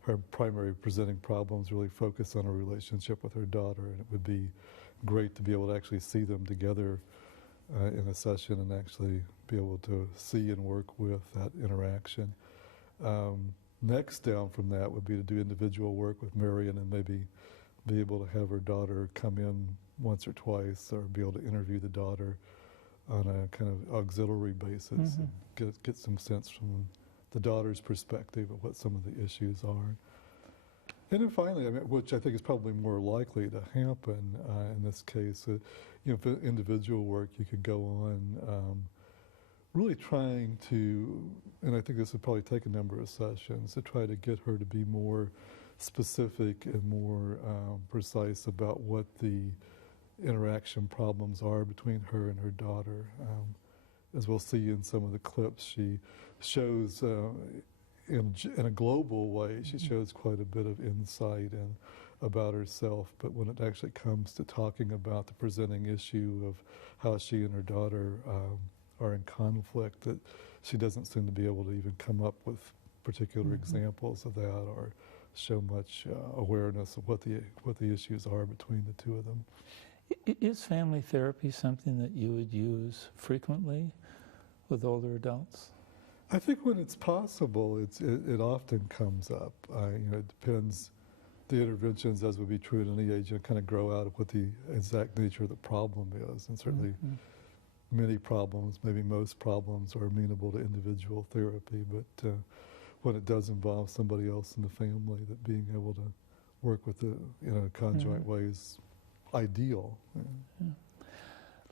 her primary presenting problems really focus on her relationship with her daughter, and it would be great to be able to actually see them together in a session and actually be able to see and work with that interaction. Next down from that would be to do individual work with Marion, and maybe be able to have her daughter come in once or twice, or be able to interview the daughter on a kind of auxiliary basis, and get some sense from the daughter's perspective of what some of the issues are. And then finally, which I think is probably more likely to happen in this case, for individual work, you could go on really trying to, and I think this would probably take a number of sessions, to try to get her to be more specific and more precise about what the interaction problems are between her and her daughter. As we'll see in some of the clips, she shows in a global way, she shows quite a bit of insight and about herself. But when it actually comes to talking about the presenting issue of how she and her daughter are in conflict, that she doesn't seem to be able to even come up with particular examples of that or show much awareness of what the issues are between the two of them. Is family therapy something that you would use frequently with older adults? I think when it's possible, it often comes up. It depends. The interventions, as would be true at any age, kind of grow out of what the exact nature of the problem is. And certainly many problems, maybe most problems, are amenable to individual therapy. But when it does involve somebody else in the family, that being able to work with it in a conjoint way is ideal.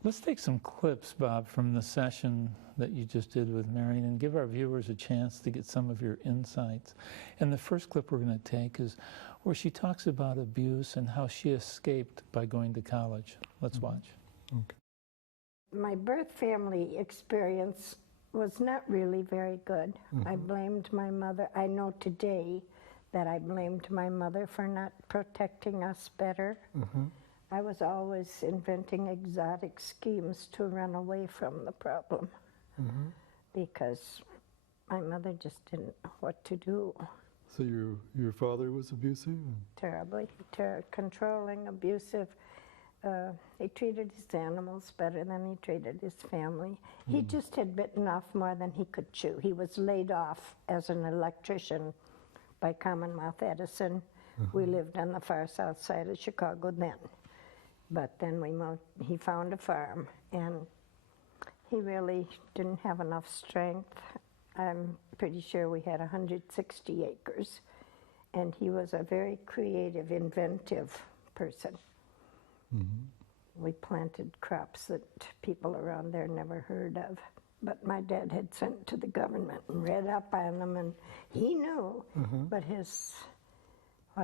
Let's take some clips, Bob, from the session that you just did with Marion and give our viewers a chance to get some of your insights. And the first clip we're going to take is where she talks about abuse and how she escaped by going to college. Let's watch. Okay. My birth family experience was not really very good. I blamed my mother. I know today that I blamed my mother for not protecting us better. I was always inventing exotic schemes to run away from the problem because my mother just didn't know what to do. So your father was abusive? Terribly, controlling, abusive. He treated his animals better than he treated his family. He just had bitten off more than he could chew. He was laid off as an electrician by Commonwealth Edison. We lived on the far south side of Chicago then. But then we moved, he found a farm, and he really didn't have enough strength. I'm pretty sure we had 160 acres, and he was a very creative, inventive person. We planted crops that people around there never heard of. But my dad had sent to the government and read up on them, and he knew. But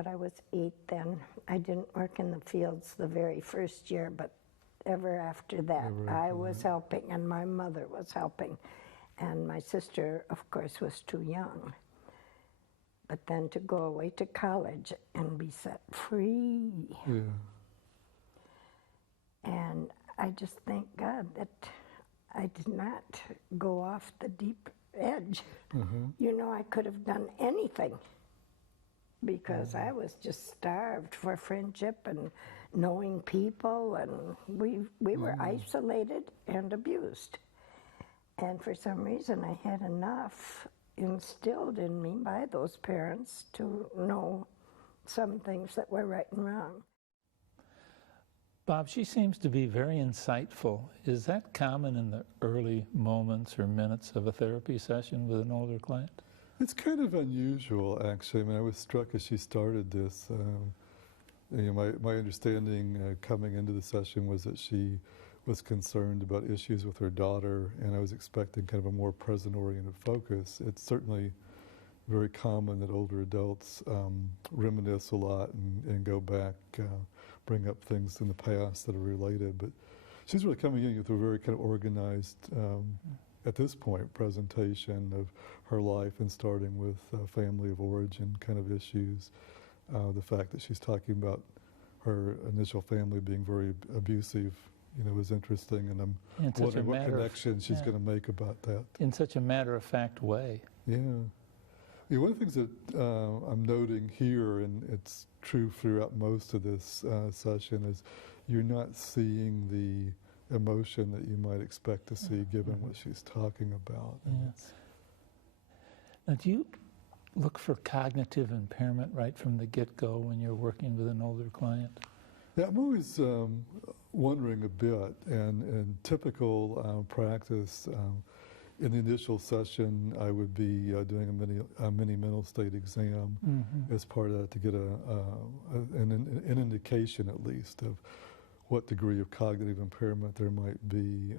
I was 8 then. I didn't work in the fields the very first year, but ever after that, I was helping, and my mother was helping. And my sister, of course, was too young. But then to go away to college and be set free. And I just thank God that I did not go off the deep edge. You know, I could have done anything because I was just starved for friendship and knowing people, and we were isolated and abused. And for some reason, I had enough instilled in me by those parents to know some things that were right and wrong. Bob, she seems to be very insightful. Is that common in the early moments or minutes of a therapy session with an older client? It's kind of unusual, actually. I mean, I was struck as she started this. My understanding coming into the session was that she was concerned about issues with her daughter, and I was expecting kind of a more present-oriented focus. It's certainly very common that older adults reminisce a lot and go back, bring up things in the past that are related. But she's really coming in with a very kind of organized, at this point, presentation of her life, and starting with family of origin kind of issues. The fact that she's talking about her initial family being very abusive, is interesting, and I'm wondering what connection she's going to make about that. In such a matter-of-fact way. Yeah. One of the things that I'm noting here, and it's true throughout most of this session, is you're not seeing the emotion that you might expect to see given what she's talking about. Yes. Now, do you look for cognitive impairment right from the get-go when you're working with an older client? Yeah, I'm always wondering a bit, and in typical practice, in the initial session, I would be doing a mini mental state exam as part of that to get an indication, at least, of what degree of cognitive impairment there might be,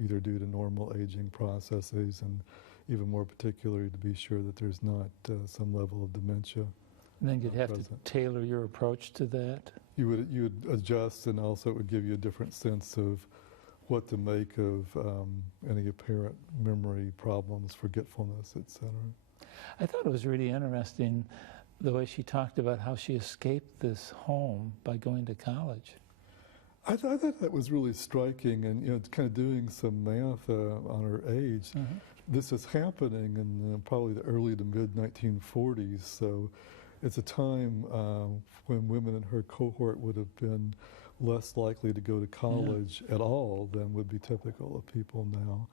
either due to normal aging processes, and even more particularly to be sure that there's not some level of dementia. And then you'd have to tailor your approach to that? You would adjust, and also it would give you a different sense of what to make of any apparent memory problems, forgetfulness, etc. I thought it was really interesting the way she talked about how she escaped this home by going to college. I thought that was really striking, and kind of doing some math on her age. This is happening in probably the early to mid 1940s, so it's a time when women in her cohort would have been less likely to go to college at all than would be typical of people now.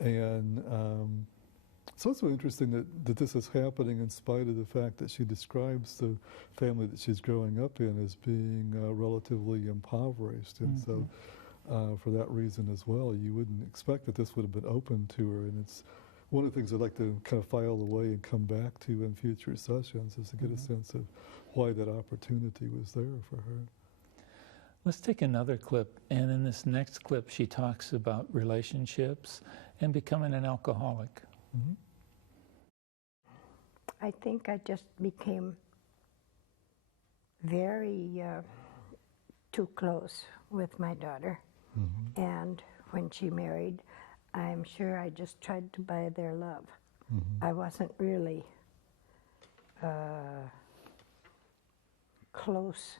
And it's also interesting that this is happening in spite of the fact that she describes the family that she's growing up in as being relatively impoverished. And so for that reason as well, you wouldn't expect that this would have been open to her. And it's one of the things I'd like to kind of file away and come back to in future sessions is to get a sense of why that opportunity was there for her. Let's take another clip, and in this next clip she talks about relationships and becoming an alcoholic. I think I just became very too close with my daughter. And when she married, I'm sure I just tried to buy their love. I wasn't really close.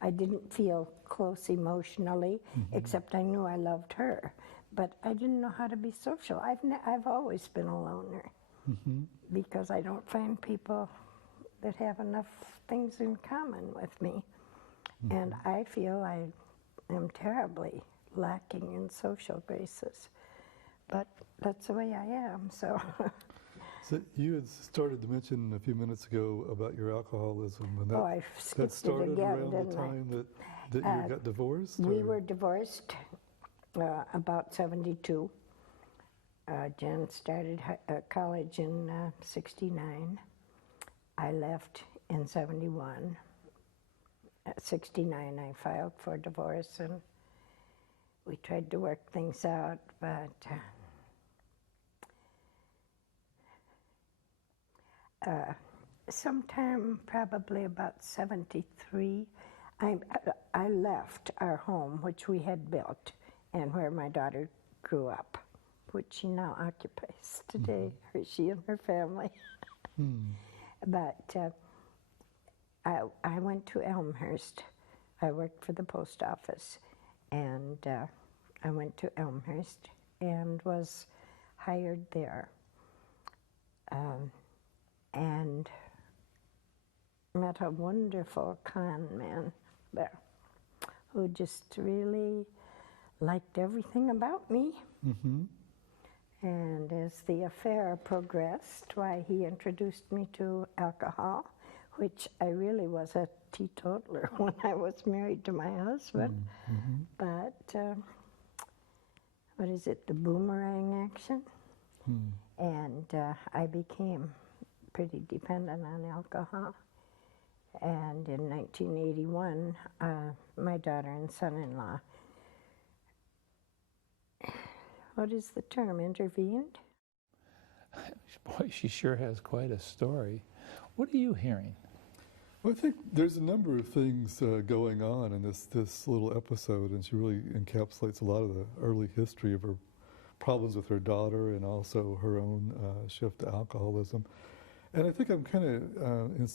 I didn't feel close emotionally, except I knew I loved her. But I didn't know how to be social. I've always been a loner because I don't find people that have enough things in common with me. And I feel I am terribly lacking in social graces. But that's the way I am, so. So you had started to mention a few minutes ago about your alcoholism, and I that skipped it started again, around the didn't I? time that you got divorced? We or- were divorced about 72. Jen started college in 69. I left in 71. At 69, I filed for divorce, and we tried to work things out, but sometime probably about 73, I left our home, which we had built, and where my daughter grew up, which she now occupies today, she and her family. But I went to Elmhurst. I worked for the post office, and I went to Elmhurst and was hired there. And met a wonderful con man there who just really liked everything about me. And as the affair progressed, why, he introduced me to alcohol, which I really was a teetotaler when I was married to my husband. But what is it, the boomerang action? And I became pretty dependent on alcohol. And in 1981, my daughter and son-in-law, what is the term, intervened? Boy, she sure has quite a story. What are you hearing? Well, I think there's a number of things going on in this little episode, and she really encapsulates a lot of the early history of her problems with her daughter and also her own shift to alcoholism. And I think I'm kind of,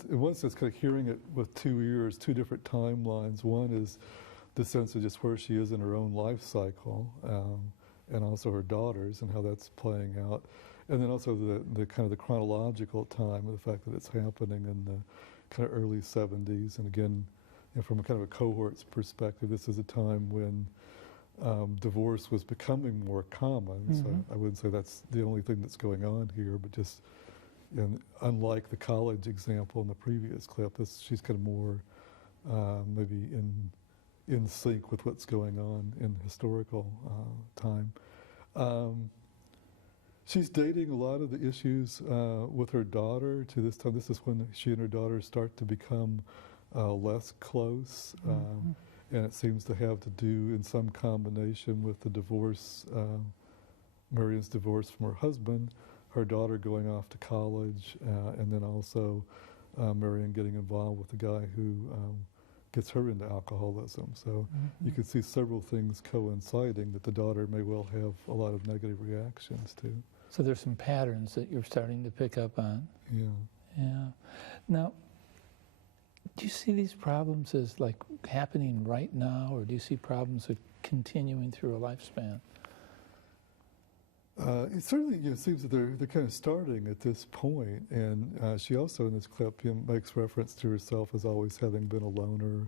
in one sense, kind of hearing it with two ears, two different timelines. One is the sense of just where she is in her own life cycle, and also her daughter's and how that's playing out. And then also the kind of the chronological time of the fact that it's happening in the kind of early 70s. And again, from a kind of a cohort's perspective, this is a time when divorce was becoming more common. So I wouldn't say that's the only thing that's going on here, but just, unlike the college example in the previous clip, she's kind of more maybe in sync with what's going on in historical time. She's dating a lot of the issues with her daughter to this time. This is when she and her daughter start to become less close. And it seems to have to do in some combination with the divorce, Marion's divorce from her husband, her daughter going off to college, and then also Marion getting involved with the guy who gets her into alcoholism. So you can see several things coinciding that the daughter may well have a lot of negative reactions to. So there's some patterns that you're starting to pick up on. Yeah. Yeah. Now, do you see these problems as like happening right now, or do you see problems that continuing through a lifespan? It certainly seems that they're kind of starting at this point, and she also in this clip makes reference to herself as always having been a loner,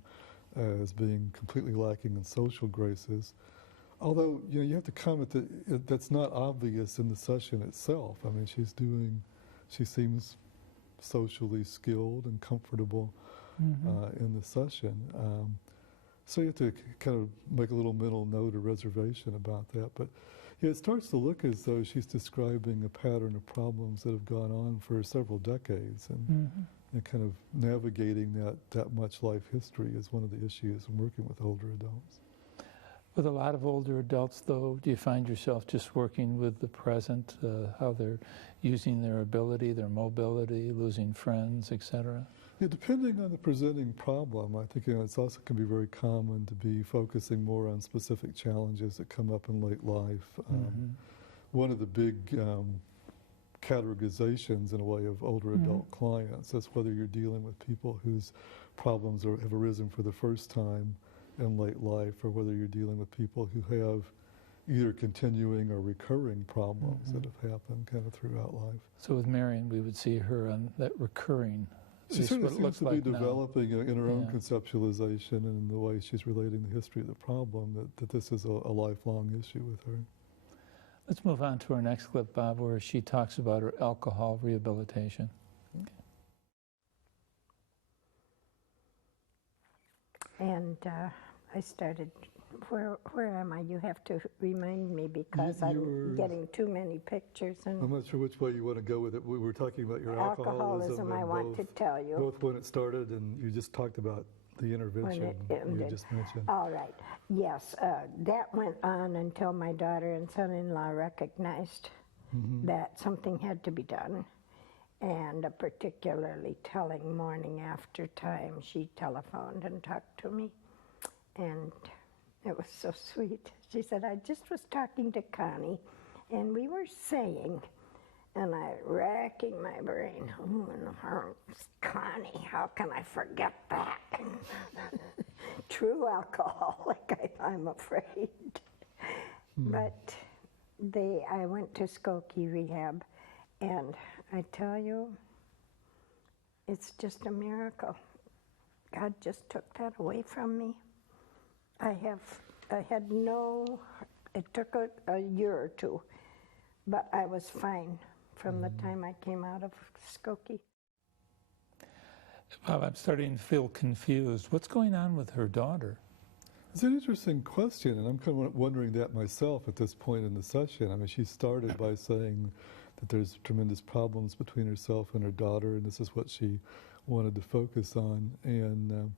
as being completely lacking in social graces. Although you have to comment that that's not obvious in the session itself. I mean, she seems socially skilled and comfortable in the session. So you have to kind of make a little mental note or reservation about that. But yeah, it starts to look as though she's describing a pattern of problems that have gone on for several decades, and kind of navigating that much life history is one of the issues in working with older adults. With a lot of older adults, though, do you find yourself just working with the present, how they're using their ability, their mobility, losing friends, etc.? Yeah, depending on the presenting problem, I think it's also can be very common to be focusing more on specific challenges that come up in late life. One of the big categorizations, in a way, of older adult clients is whether you're dealing with people whose problems have arisen for the first time in late life, or whether you're dealing with people who have either continuing or recurring problems that have happened kind of throughout life. So with Marion, we would see her on that recurring. She certainly seems to be like developing in her own Yeah. conceptualization and in the way she's relating the history of the problem, that this is a lifelong issue with her. Let's move on to our next clip, Bob, where she talks about her alcohol rehabilitation. And I started, where am I? You have to remind me because I'm You're- getting too many pictures. I'm And not sure which way you want to go with it. We were talking about your alcoholism I and want to tell you. both when it started, and you just talked about the intervention it you ended. just mentioned. All right. Yes, that went on until my daughter and son-in-law recognized that something had to be done. And a particularly telling morning after time, she telephoned and talked to me. And it was so sweet. She said, I just was talking to Connie, and we were saying, and I racking my brain, oh, and her, Connie, how can I forget that? True alcoholic, I'm afraid. But I went to Skokie Rehab, and I tell you, it's just a miracle. God just took that away from me. I had no, it took a year or two, but I was fine from the time I came out of Skokie. Bob, I'm starting to feel confused. What's going on with her daughter? It's an interesting question, and I'm kind of wondering that myself at this point in the session. I mean, she started by saying that there's tremendous problems between herself and her daughter, and this is what she wanted to focus on. And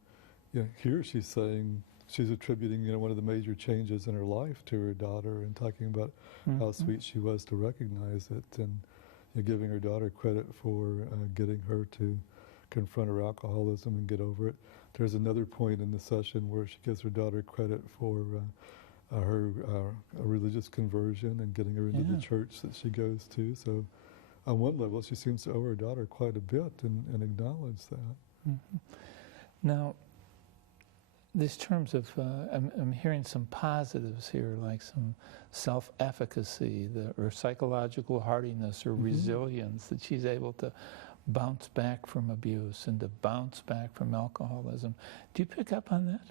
here she's saying she's attributing one of the major changes in her life to her daughter, and talking about how sweet she was to recognize it, and giving her daughter credit for getting her to confront her alcoholism and get over it. There's another point in the session where she gives her daughter credit for her religious conversion and getting her into the church that she goes to. So on one level, she seems to owe her daughter quite a bit and acknowledge that. Now, these terms of, I'm hearing some positives here, like some self-efficacy, or psychological hardiness or resilience, that she's able to bounce back from abuse and to bounce back from alcoholism. Do you pick up on that?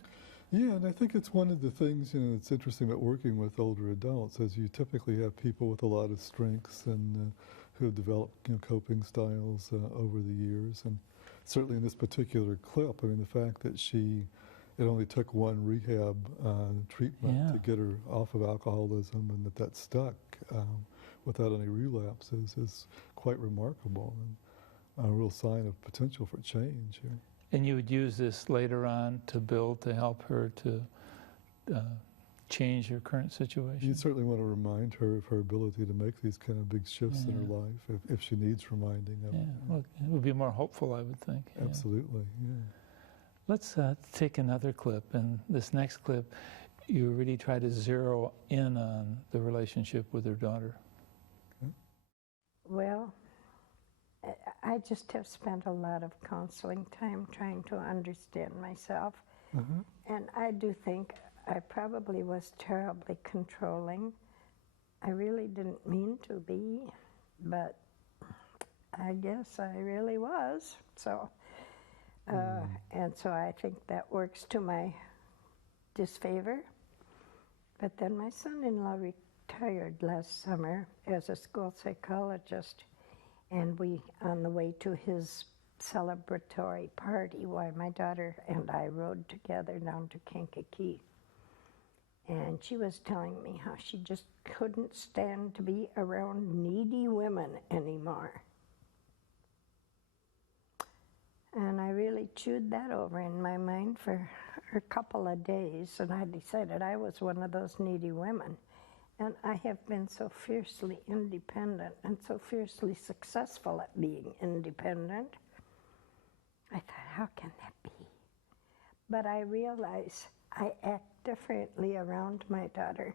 Yeah, and I think it's one of the things that's interesting about working with older adults, is you typically have people with a lot of strengths and who have developed coping styles over the years. And certainly in this particular clip, I mean, the fact that it only took one rehab treatment to get her off of alcoholism, and that stuck without any relapses is quite remarkable, and a real sign of potential for change here. And you would use this later on to build, to help her to change her current situation? You certainly want to remind her of her ability to make these kind of big shifts in her life, if she needs reminding of it. Well, it would be more hopeful, I would think. Absolutely, yeah. Let's take another clip, and this next clip, you really try to zero in on the relationship with her daughter. Well, I just have spent a lot of counseling time trying to understand myself. And I do think I probably was terribly controlling. I really didn't mean to be, but I guess I really was. So, and so I think that works to my disfavor. But then my son-in-law retired last summer as a school psychologist, and we, on the way to his celebratory party, why my daughter and I rode together down to Kankakee. And she was telling me how she just couldn't stand to be around needy women anymore. And I really chewed that over in my mind for a couple of days, and I decided I was one of those needy women. And I have been so fiercely independent and so fiercely successful at being independent. I thought, how can that be? But I realize I act differently around my daughter,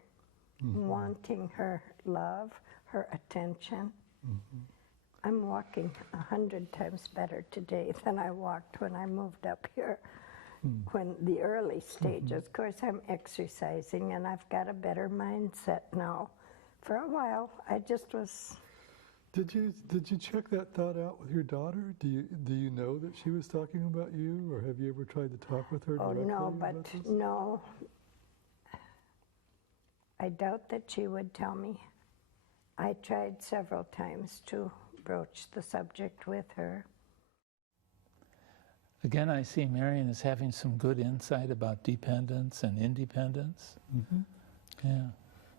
wanting her love, her attention. I'm walking 100 times better today than I walked when I moved up here, when the early stages. Of course, I'm exercising and I've got a better mindset now. For a while, I just was. Did you check that thought out with your daughter? Do you know that she was talking about you, or have you ever tried to talk with her directly? Oh no, about but this? no. I doubt that she would tell me. I tried several times to broach the subject with her. Again, I see Marion as having some good insight about dependence and independence. Yeah.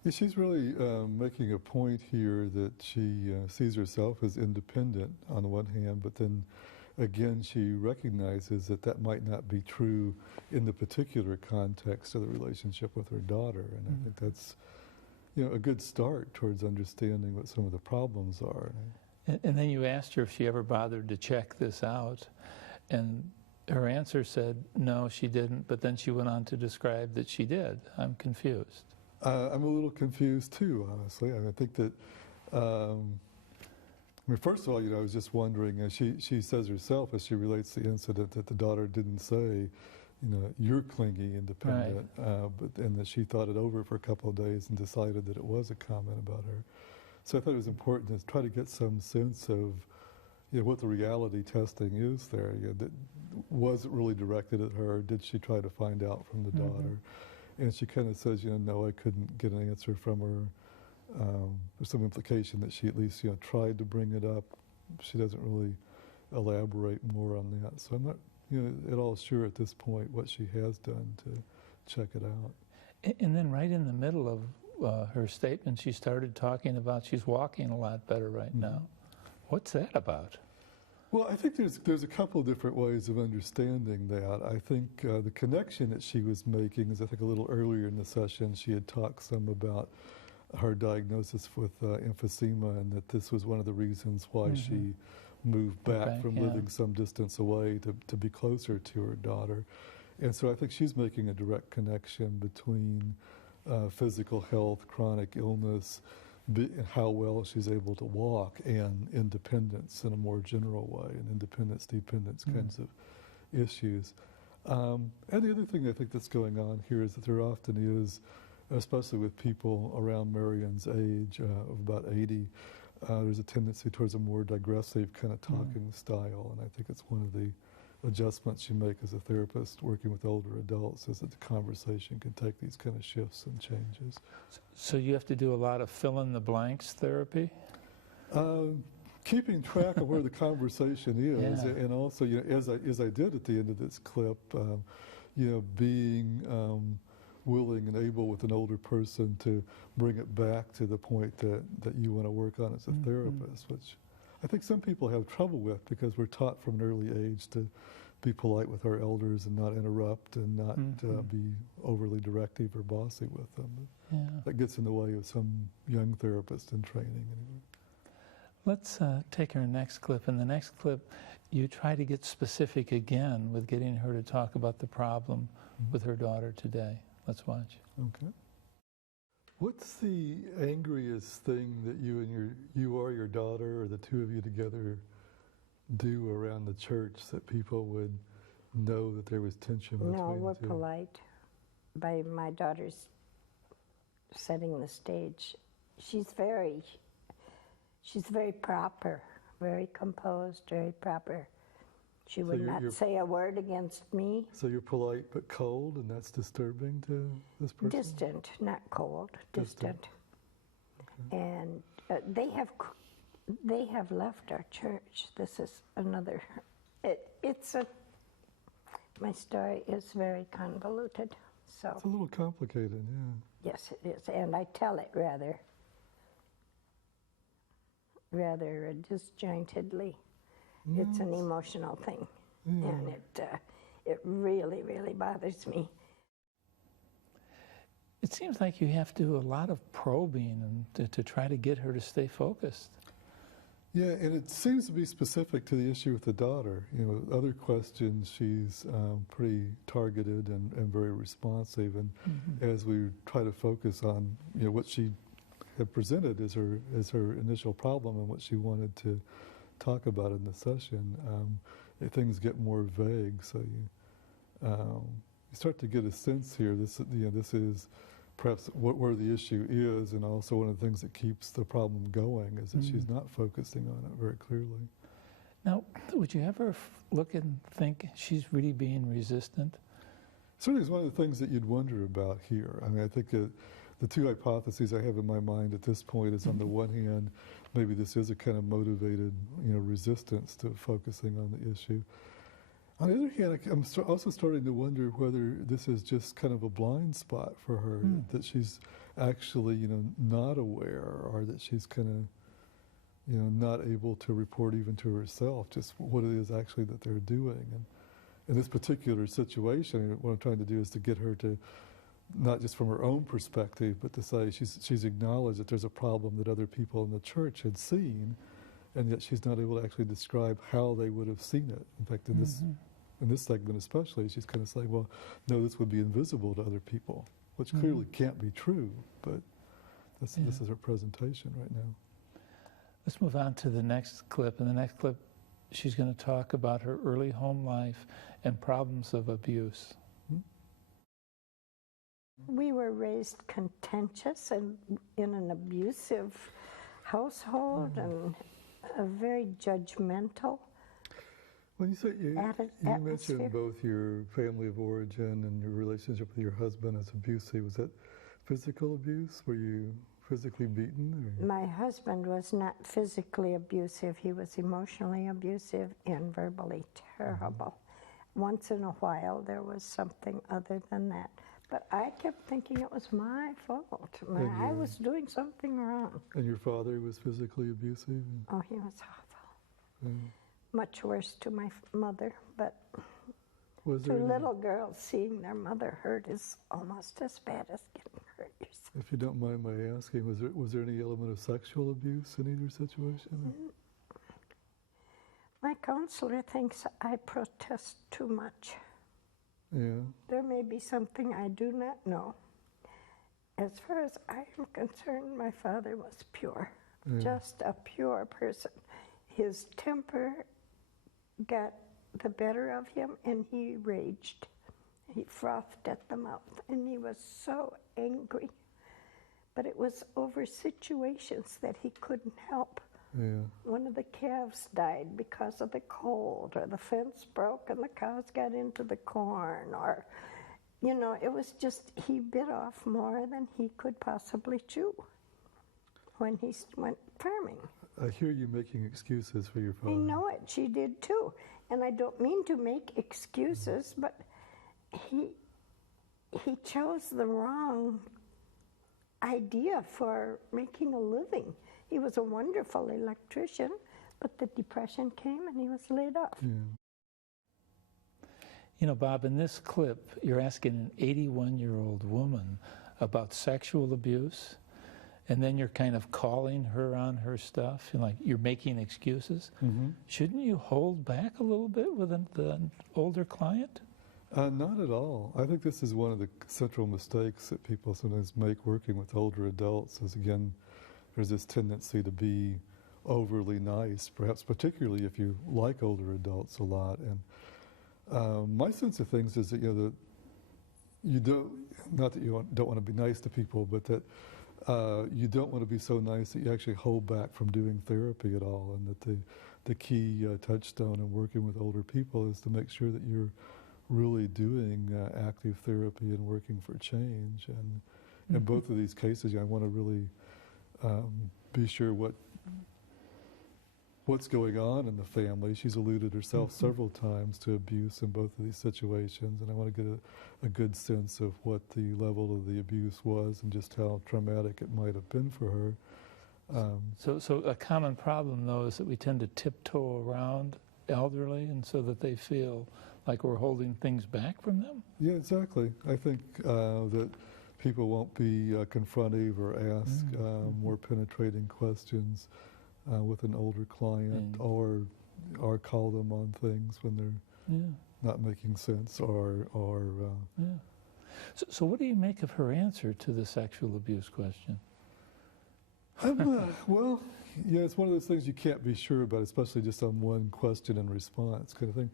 Yeah, she's really making a point here that she sees herself as independent on the one hand, but then again she recognizes that that might not be true in the particular context of the relationship with her daughter. And I think that's, a good start towards understanding what some of the problems are. And then you asked her if she ever bothered to check this out, and her answer said no, she didn't, but then she went on to describe that she did. I'm confused. I'm a little confused too, honestly. I think that, first of all, I was just wondering, she says herself as she relates the incident that the daughter didn't say, you're clingy, independent, and that she thought it over for a couple of days and decided that it was a comment about her. So I thought it was important to try to get some sense of, what the reality testing is there. That was it really directed at her? Did she try to find out from the daughter? And she kind of says, no, I couldn't get an answer from her. There's some implication that she at least, tried to bring it up. She doesn't really elaborate more on that. So I'm not, at all sure at this point what she has done to check it out. And then right in the middle of her statement, she started talking about she's walking a lot better right now. What's that about? Well, I think there's a couple of different ways of understanding that. I think the connection that she was making is, I think a little earlier in the session, she had talked some about her diagnosis with emphysema, and that this was one of the reasons why she moved back from living some distance away to be closer to her daughter. And so I think she's making a direct connection between physical health, chronic illness, how well she's able to walk, and independence in a more general way, and independence, dependence kinds of issues. And the other thing I think that's going on here is that there often is, especially with people around Marion's age, of about 80, there's a tendency towards a more digressive kind of talking style, and I think it's one of the adjustments you make as a therapist working with older adults, is that the conversation can take these kind of shifts and changes. So you have to do a lot of fill-in-the-blanks therapy? Keeping track of where the conversation is, and also, as I did at the end of this clip, being willing and able with an older person to bring it back to the point that you want to work on as a therapist, which I think some people have trouble with because we're taught from an early age to be polite with our elders and not interrupt and not be overly directive or bossy with them. That gets in the way of some young therapists in training anyway. Let's take our next clip. In the next clip, you try to get specific again with getting her to talk about the problem with her daughter today. Let's watch. Okay. What's the angriest thing that you or your daughter or the two of you together do around the church that people would know that there was tension between No, we're the two? polite. By my daughter's setting the stage, she's very proper, very composed, very proper. She would you're- not say a word against me. So you're polite but cold, and that's disturbing to this person? Distant, not cold, distant. Okay. And they have left our church. This is another. My story is very convoluted. So It's a little complicated, yeah. yes, it is, and I tell it rather disjointedly. It's an emotional thing, and it really, really bothers me. It seems like you have to do a lot of probing and to try to get her to stay focused. Yeah, and it seems to be specific to the issue with the daughter. You know, other questions, she's pretty targeted and very responsive. And as we try to focus on, you know, what she had presented as her initial problem and what she wanted to talk about in the session, things get more vague. So you start to get a sense here. This is perhaps where the issue is, and also one of the things that keeps the problem going is that she's not focusing on it very clearly. Now, would you ever look and think she's really being resistant? Certainly is one of the things that you'd wonder about here. I mean, I think the two hypotheses I have in my mind at this point is, on the one hand, maybe this is a kind of motivated, resistance to focusing on the issue. On the other hand, I'm also starting to wonder whether this is just kind of a blind spot for her, that she's actually, not aware, or that she's kind of, not able to report even to herself just what it is actually that they're doing. And in this particular situation, what I'm trying to do is to get her to, not just from her own perspective, but to say she's acknowledged that there's a problem that other people in the church had seen, and yet she's not able to actually describe how they would have seen it. In fact, in this segment especially, she's kind of saying, well, no, this would be invisible to other people, which clearly can't be true, but this is her presentation right now. Let's move on to the next clip. In the next clip, she's going to talk about her early home life and problems of abuse. We were raised contentious and in an abusive household, and a very judgmental. When you say you Atmosphere. mentioned both your family of origin and your relationship with your husband as abusive, was that physical abuse? Were you physically beaten? Or? My husband was not physically abusive. He was emotionally abusive and verbally terrible. Once in a while, there was something other than that. But I kept thinking it was my fault. I was doing something wrong. And your father was physically abusive? Oh, he was awful. Yeah. Much worse to my mother, but Was to there any, little girls, seeing their mother hurt is almost as bad as getting hurt yourself. if you don't mind my asking, was there any element of sexual abuse in either situation? My counselor thinks I protest too much. Yeah. There may be something I do not know. As far as I am concerned, my father was pure, just a pure person. His temper got the better of him, and he raged. He frothed at the mouth, and he was so angry. But it was over situations that he couldn't help. Yeah. One of the calves died because of the cold, or the fence broke and the cows got into the corn, or, it was just, he bit off more than he could possibly chew when he went farming. I hear you making excuses for your father. I know it, she did too. And I don't mean to make excuses, but he chose the wrong idea for making a living. He was a wonderful electrician, but the depression came and he was laid off. Yeah. Bob, in this clip, you're asking an 81-year-old woman about sexual abuse, and then you're kind of calling her on her stuff, like you're making excuses. Shouldn't you hold back a little bit with the older client? Not at all. I think this is one of the central mistakes that people sometimes make working with older adults is, again, there's this tendency to be overly nice, perhaps particularly if you like older adults a lot. And my sense of things is that, that you don't, not that you don't want to be nice to people, but that you don't want to be so nice that you actually hold back from doing therapy at all, and that the key touchstone in working with older people is to make sure that you're really doing active therapy and working for change. And in both of these cases, I want to really be sure what's going on in the family. She's alluded herself several times to abuse in both of these situations, and I want to get a good sense of what the level of the abuse was and just how traumatic it might have been for her. So a common problem, though, is that we tend to tiptoe around elderly, and so that they feel like we're holding things back from them? Yeah, exactly. I think that people won't be confrontive or ask more penetrating questions with an older client, or call them on things when they're not making sense, or So what do you make of her answer to the sexual abuse question? Well, yeah, it's one of those things you can't be sure about, especially just on one question and response kind of thing.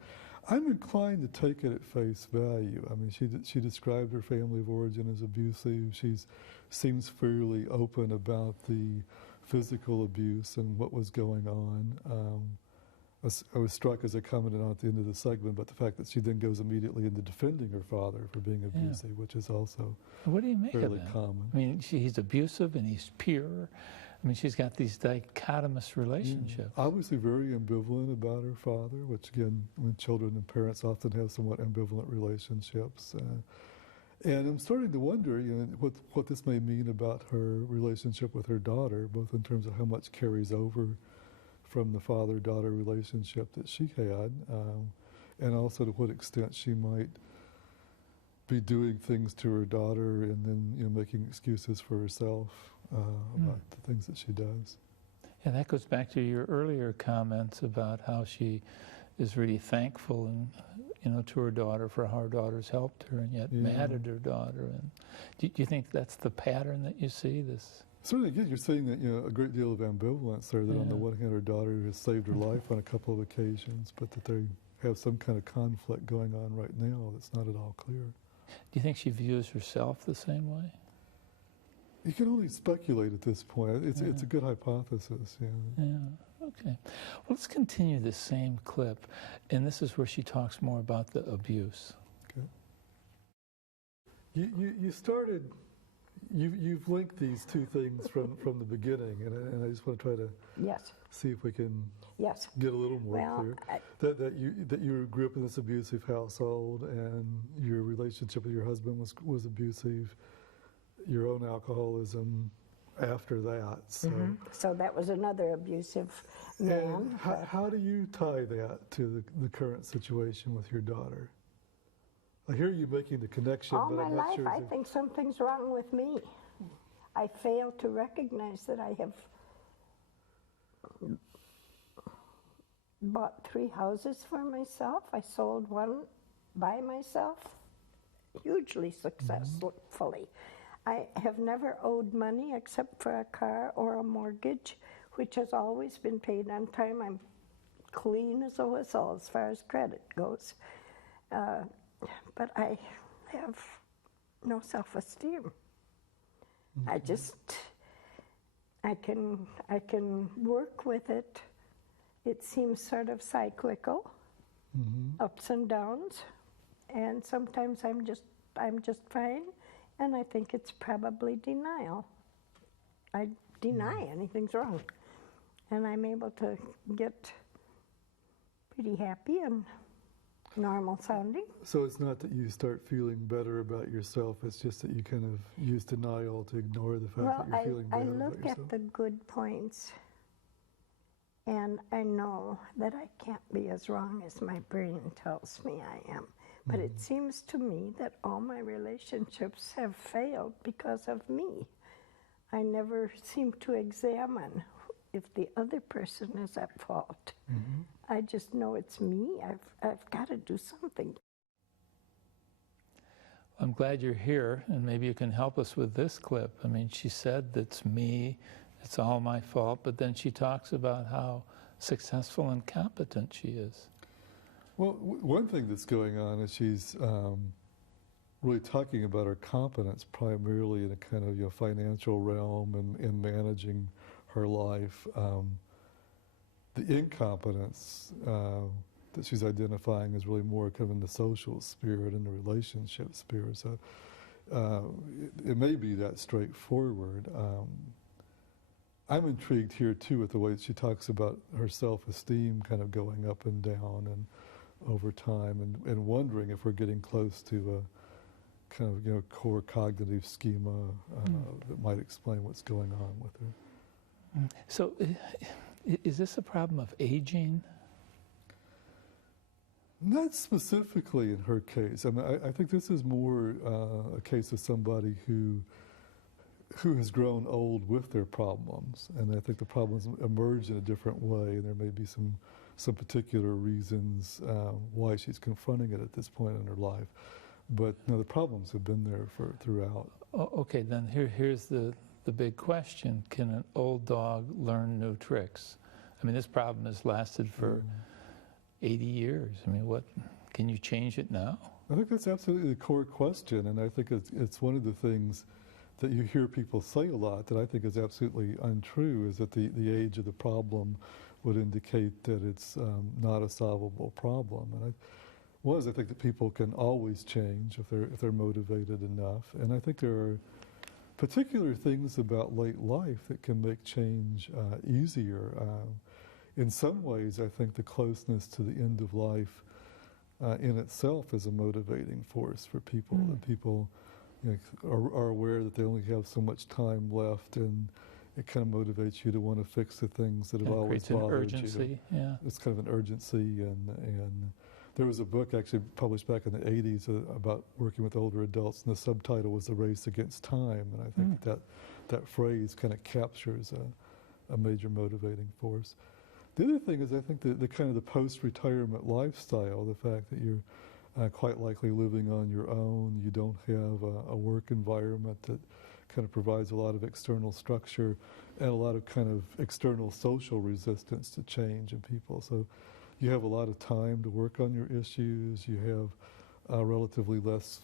I'm inclined to take it at face value. I mean, she described her family of origin as abusive. She seems fairly open about the physical abuse and what was going on. I was struck, as I commented on at the end of the segment, about the fact that she then goes immediately into defending her father for being abusive, which is also what do you make fairly of that? common. I mean, he's abusive and he's pure. I mean, she's got these dichotomous relationships. Obviously very ambivalent about her father, which again, when children and parents often have somewhat ambivalent relationships. And I'm starting to wonder, what this may mean about her relationship with her daughter, both in terms of how much carries over from the father-daughter relationship that she had, and also to what extent she might be doing things to her daughter and then making excuses for herself about the things that she does. And that goes back to your earlier comments about how she is really thankful and to her daughter for how her daughter's helped her, and yet mad at her daughter. And do you think that's the pattern that you see? This certainly, again, you're seeing that a great deal of ambivalence there. That on the one hand, her daughter has saved her life on a couple of occasions, but that they have some kind of conflict going on right now that's not at all clear. Do you think she views herself the same way? You can only speculate at this point. It's a good hypothesis. Yeah. Okay. Well, let's continue this same clip, and this is where she talks more about the abuse. Okay. You started. You've linked these two things from the beginning, and I just want to try to see if we can get a little more clear. That you grew up in this abusive household, and your relationship with your husband was abusive. Your own alcoholism after that. So that was another abusive man. How do you tie that to the current situation with your daughter? I hear you making the connection, All but my I'm not life, sure. I think something's wrong with me. I fail to recognize that I have bought 3 houses for myself. I sold one by myself, hugely successfully. I have never owed money except for a car or a mortgage, which has always been paid on time. I'm clean as a whistle as far as credit goes. But I have no self-esteem. I can work with it. It seems sort of cyclical, ups and downs, and sometimes I'm just fine. And I think it's probably denial. I deny anything's wrong. And I'm able to get pretty happy and normal sounding. So it's not that you start feeling better about yourself, it's just that you kind of use denial to ignore the fact that you're feeling bad I about look yourself. at the good points, and I know that I can't be as wrong as my brain tells me I am. But it seems to me that all my relationships have failed because of me. I never seem to examine if the other person is at fault. I just know it's me. I've got to do something. I'm glad you're here, and maybe you can help us with this clip. I mean, she said that's me, it's all my fault, but then she talks about how successful and competent she is. Well, one thing that's going on is she's really talking about her competence primarily in a kind of financial realm and in managing her life. The incompetence that she's identifying is really more kind of in the social sphere and the relationship sphere. So it may be that straightforward. I'm intrigued here too with the way that she talks about her self-esteem kind of going up and down and over time, and wondering if we're getting close to a kind of core cognitive schema that might explain what's going on with her. So is this a problem of aging? Not specifically in her case. I mean, I think this is more a case of somebody who has grown old with their problems, and I think the problems emerge in a different way, and there may be some particular reasons why she's confronting it at this point in her life. But the problems have been there throughout. Oh, okay, then here's the big question. Can an old dog learn new tricks? I mean, this problem has lasted for 80 years. I mean, what can you change it now? I think that's absolutely the core question, and I think it's one of the things that you hear people say a lot that I think is absolutely untrue, is that the age of the problem would indicate that it's not a solvable problem. And I think that people can always change if they're motivated enough, and I think there are particular things about late life that can make change easier. In some ways, I think the closeness to the end of life in itself is a motivating force for people. And people are aware that they only have so much time left, and it kind of motivates you to want to fix the things that have always bothered you. Urgency, yeah. It's kind of an urgency, and there was a book actually published back in the 80s about working with older adults, and the subtitle was The Race Against Time, and I think that phrase kind of captures a major motivating force. The other thing is, I think the kind of the post-retirement lifestyle, the fact that you're quite likely living on your own, you don't have a work environment that kind of provides a lot of external structure and a lot of kind of external social resistance to change in people. So you have a lot of time to work on your issues, you have relatively less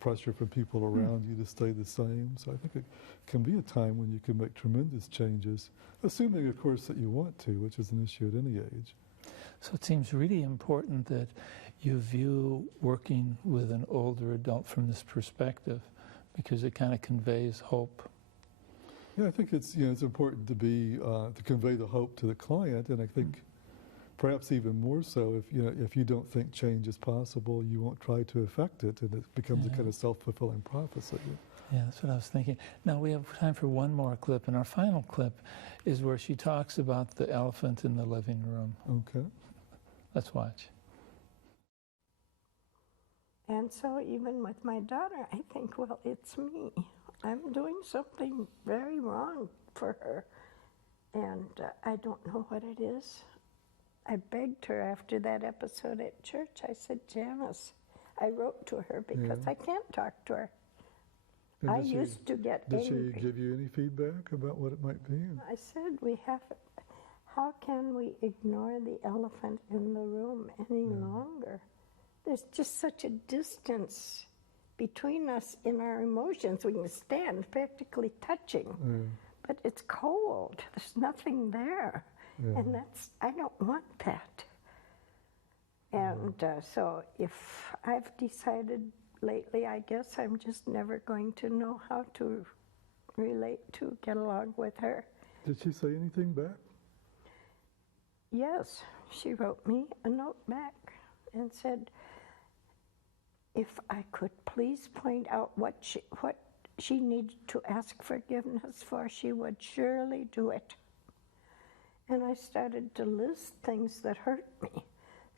pressure from people around you to stay the same. So I think it can be a time when you can make tremendous changes, assuming, of course, that you want to, which is an issue at any age. So it seems really important that you view working with an older adult from this perspective, because it kind of conveys hope. Yeah, I think it's important to be to convey the hope to the client, and I think perhaps even more so if you don't think change is possible, you won't try to affect it, and it becomes a kind of self-fulfilling prophecy. Yeah, that's what I was thinking. Now we have time for one more clip, and our final clip is where she talks about the elephant in the living room. Okay. Let's watch. And so even with my daughter, I think, well, it's me. I'm doing something very wrong for her, and I don't know what it is. I begged her after that episode at church. I said, Janice, I wrote to her because I can't talk to her. And I used to get angry. Did she give you any feedback about what it might be? I said, how can we ignore the elephant in the room any longer? There's just such a distance between us in our emotions. We can stand practically touching, but it's cold. There's nothing there. And I don't want that. And so if I've decided lately, I guess I'm just never going to know how to get along with her. Did she say anything back? Yes, she wrote me a note back and said, if I could please point out what she needed to ask forgiveness for, she would surely do it. And I started to list things that hurt me.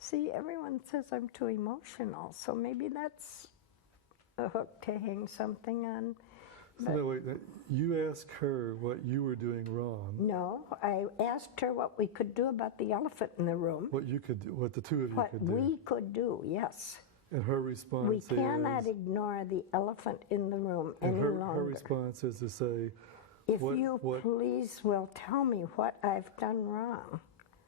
See, everyone says I'm too emotional, so maybe that's a hook to hang something on. So no, wait, you asked her what you were doing wrong. No, I asked her what we could do about the elephant in the room. What you could do, what the two of you What could do. we could do, yes. And her response We is... cannot ignore the elephant in the room any And her longer. response is to say, If what- you what- please will tell me what I've done wrong,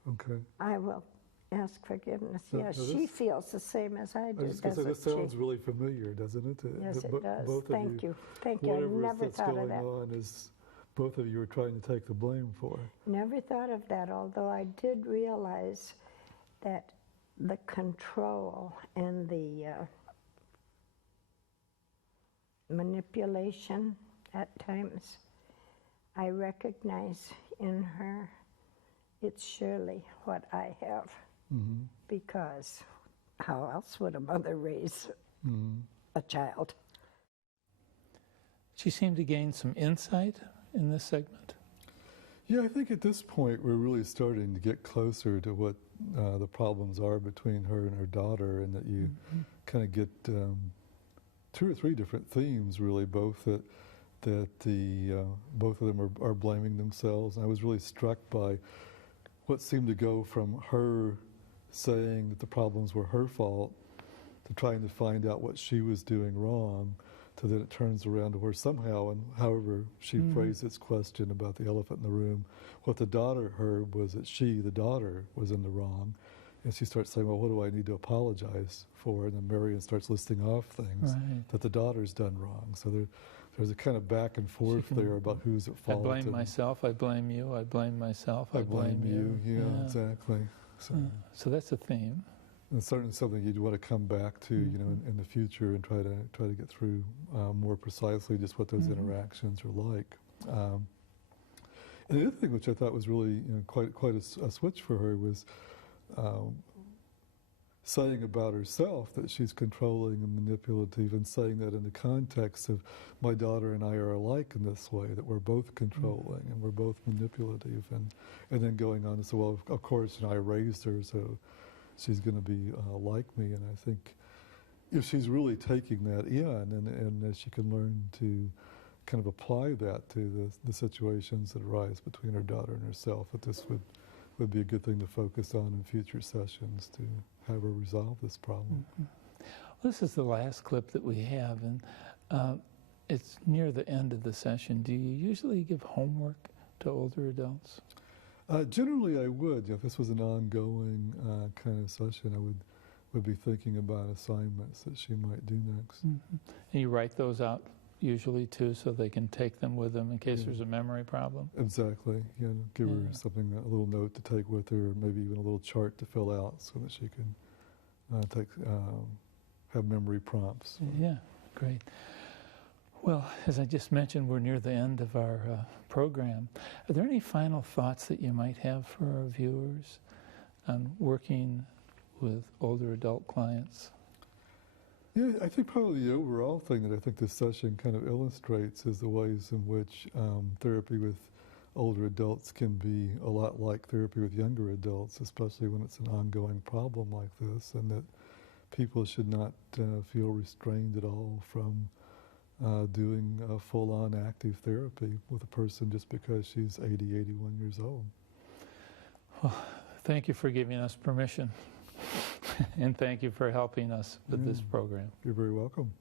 okay. I will ask forgiveness. No, Yes, no, she this- feels the same as I I do, was just going to say, this doesn't sounds she? really familiar, doesn't it? Yes, That it does. both of Thank you. Thank you. I Whatever never that's thought of going that. on is both of you are trying to take the blame for. Never thought of that, although I did realize that the control and the manipulation at times, I recognize in her, it's surely what I have. Mm-hmm. Because how else would a mother raise Mm-hmm. a child? She seemed to gain some insight in this segment. Yeah, I think at this point we're really starting to get closer to what the problems are between her and her daughter, and that you kind of get 2 or 3 different themes, really, both that both of them are blaming themselves. And I was really struck by what seemed to go from her saying that the problems were her fault to trying to find out what she was doing wrong, to then it turns around to where somehow, and however she phrased this question about the elephant in the room, what the daughter heard was that she, the daughter, was in the wrong. And she starts saying, well, what do I need to apologize for? And then Marion starts listing off things Right. that the daughter's done wrong. So there's a kind of back and forth there about who's at I fault. blame and myself, I blame you, I blame myself, I blame you. Yeah, exactly. So, So that's a theme. and certainly something you'd want to come back to, you know, in the future and try to get through more precisely just what those interactions are like. And the other thing which I thought was really, quite a switch for her was saying about herself that she's controlling and manipulative, and saying that in the context of my daughter and I are alike in this way, that we're both controlling and we're both manipulative, and then going on to say, well, of course, I raised her, so she's going to be like me. And I think if she's really taking that in, and as she can learn to kind of apply that to the situations that arise between her daughter and herself, that this would be a good thing to focus on in future sessions to have her resolve this problem. This is the last clip that we have, and it's near the end of the session. Do you usually give homework to older adults? Generally, I would. If this was an ongoing kind of session, I would be thinking about assignments that she might do next. And you write those out usually too, so they can take them with them in case there's a memory problem? Exactly. Give her something, a little note to take with her, or maybe even a little chart to fill out so that she can have memory prompts. Yeah, great. Well, as I just mentioned, we're near the end of our program. Are there any final thoughts that you might have for our viewers on working with older adult clients? Yeah, I think probably the overall thing that I think this session kind of illustrates is the ways in which therapy with older adults can be a lot like therapy with younger adults, especially when it's an ongoing problem like this, and that people should not feel restrained at all from doing full-on active therapy with a person just because she's 80, 81 years old. Well, thank you for giving us permission, and thank you for helping us with this program. You're very welcome.